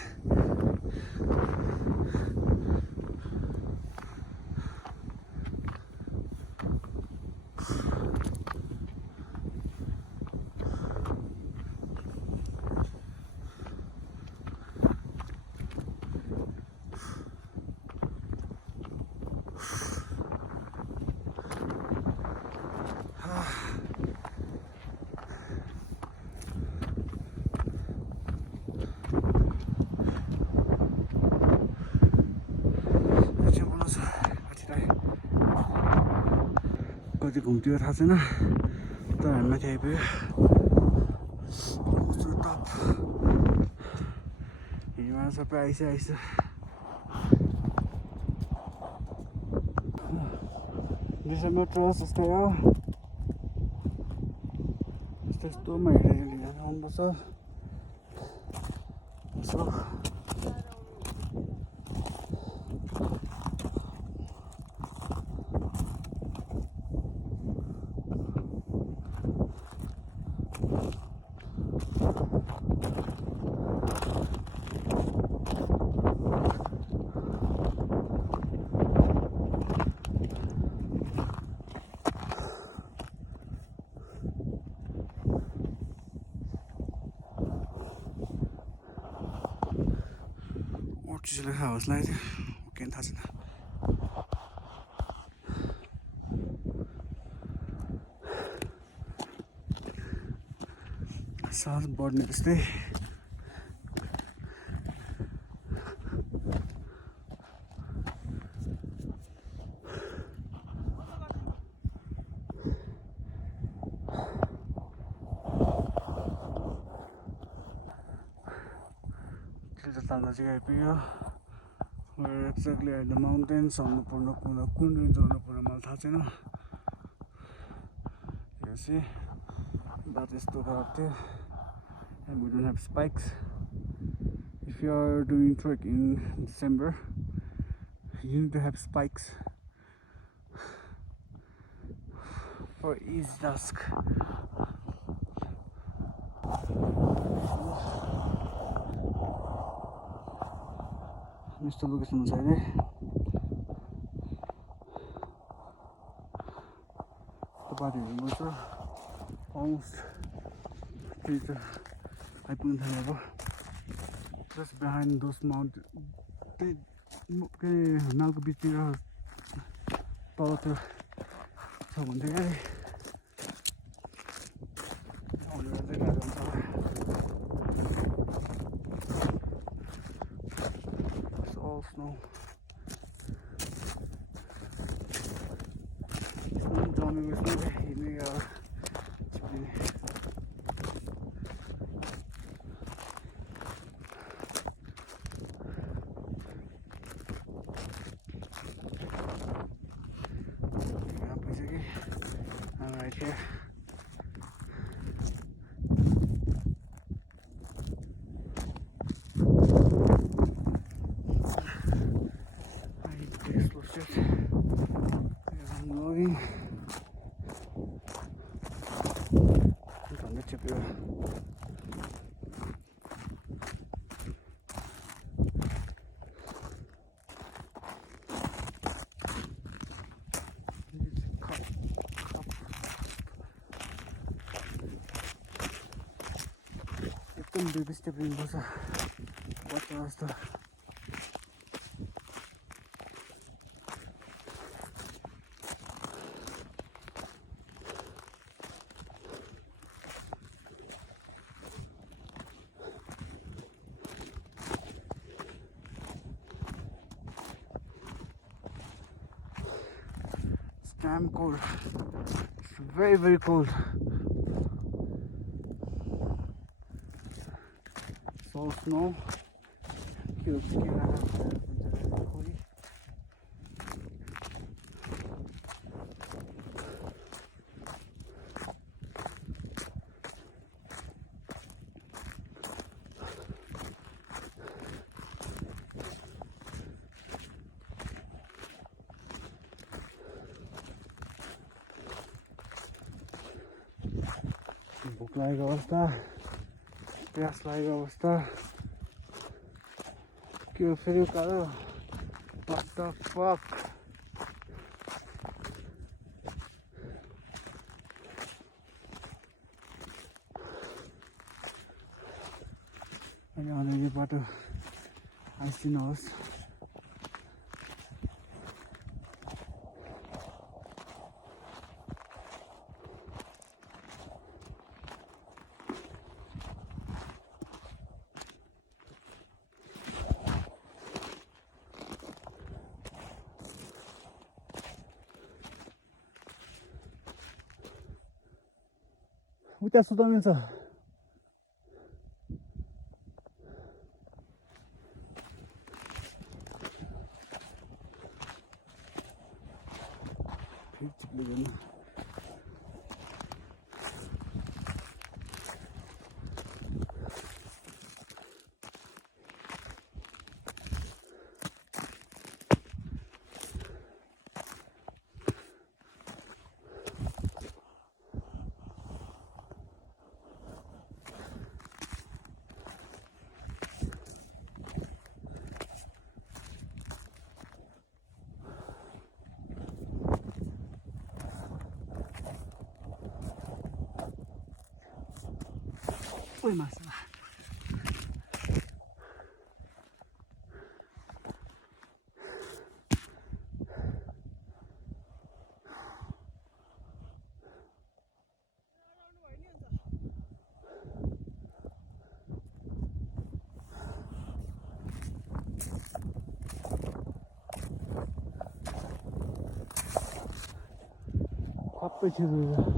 कति घुम्थ्यो थाहा छैन तर हामी माथि आइपुग्यो टप हिँडमा सबै आइस डिसेम्बर ट्रेल्स यस्तै हो यस्तोमा हिँडेर लिन आउनुपर्छ यसो चिसोले खाओस् लाग्यो केही थाहा छैन सास बढ्ने जस्तै नजिक आइपुग्यो exactly at the mountains Annapurna कुन रेन्ज अन्नपूर्ण मलाई थाहा छैन हेर्छु बाटो यस्तो खराब थियो and we don't have spikes. If you are doing trek in December you need to have spikes for easy task. Mr. Lucas on the side there. The body is almost I put the just behind those mountains. They now could be there. Power someone there. It's all snow. थिएँ। एकदम baby step लिनुपर्छ बच्चा जस्तो। It's damn cold. It's very, very cold. So snow. Cubes भोक लागेको अवस्था, प्यास लागेको अवस्था, के हो फेरि उकालो। What the fuck? अहिले अलिअलि बाटो आइसिनुहोस्। उता सुत्न मिल्छ। Uy, masa. Apa sih itu?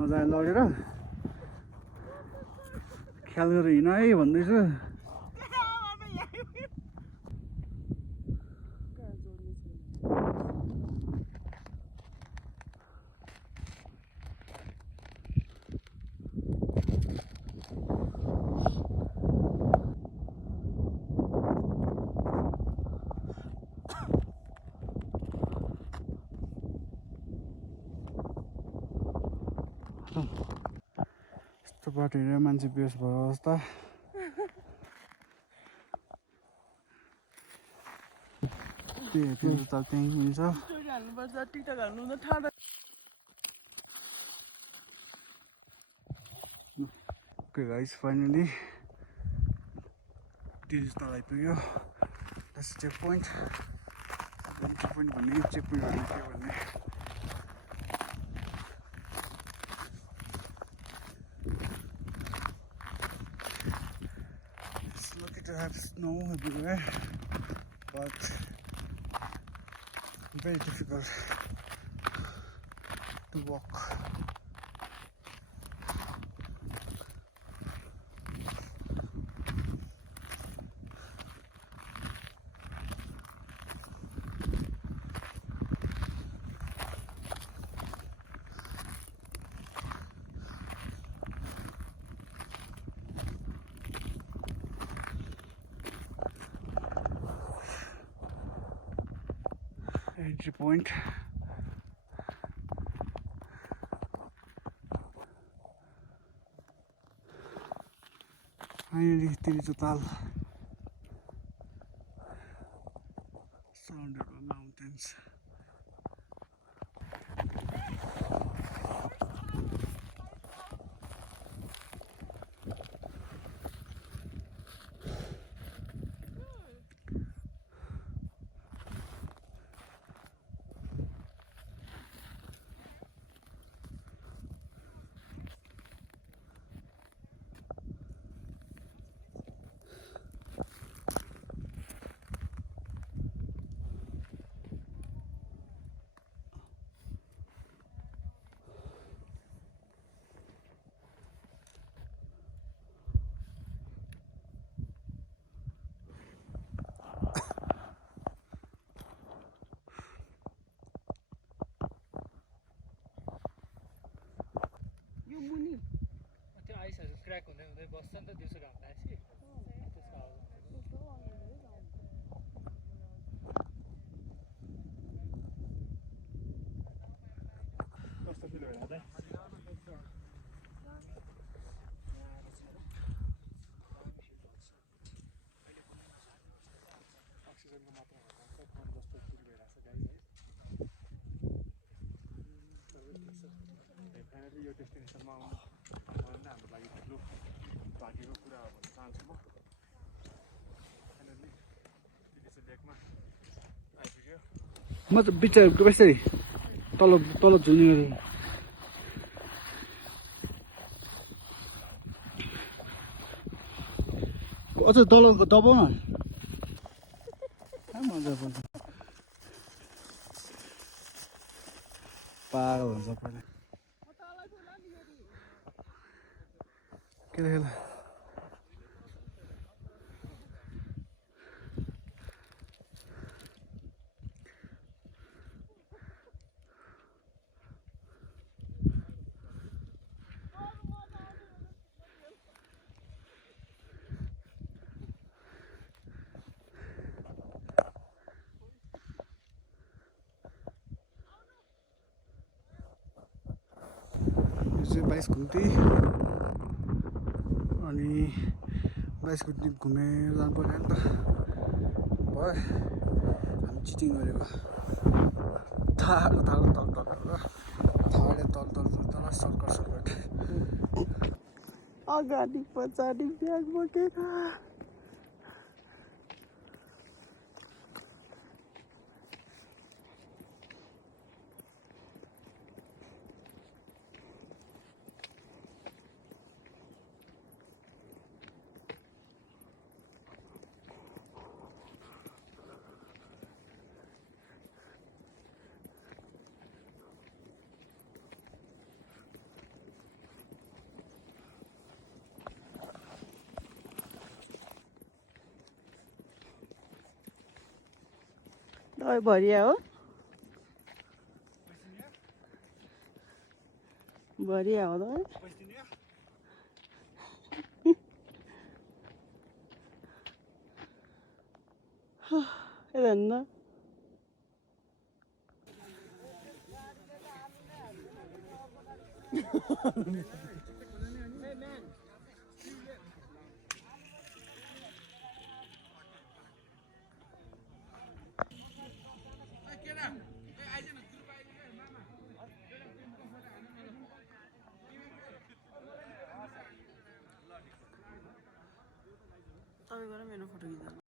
मजा लगेर ख्याल गरेर हिँड है भन्दैछु। यस्तो बाटो हिँडेर मान्छे बेहोस भयो अवस्था। त्यही ताल त्यहीँ पनि छ। स्टोरी हाल्नुपर्छ, टिकटक हाल्नु त ठाडो। Okay guys, finally तिरिच तल आइपुग्यो। That's checkpoint. Checkpoint भन्ने checkpoint भन्ने के भन्ने। It's lucky to have snow everywhere, but very difficult to walk. Entry point. Finally, Tirichatal, surrounded by mountains. त्यो आइसहरू क्र्याक हुँदै हुँदै बस्छ नि त दिउँसो घाम लागेपछि त्यसको कस्तो फिल भइरहेको चाहिँ अक्सिजनको मात्रा कम जस्तो फिल भइरहेको छ गाडी है। फाइनली यो डेस्टिनेसनमा आउनु हाम्रो लागि ठुलो भाग्यको कुरा हो भन्न चाहन्छु म। फाइनली तिरिचा लेकमा आइपुग्यो। म त बिचारको कसरी तल झुल्ने गरेँ। अझ तल दबाउ न। मजा पर्छ। पागल हुन्छ सबैले। के खेल यो चाहिँ 22 घुम्ती अनि 22 घुम्ती घुमेर जानु पर्यो नि त। भयो हामी चिटिङ गरेको। थाहा तल सर्कट अगाडि पछाडि ब्याग बोकेर दबाई भरिया हो भरिया हो दबाई हेर्नु तपाईँ गएर मेरो फोटो खिच्नु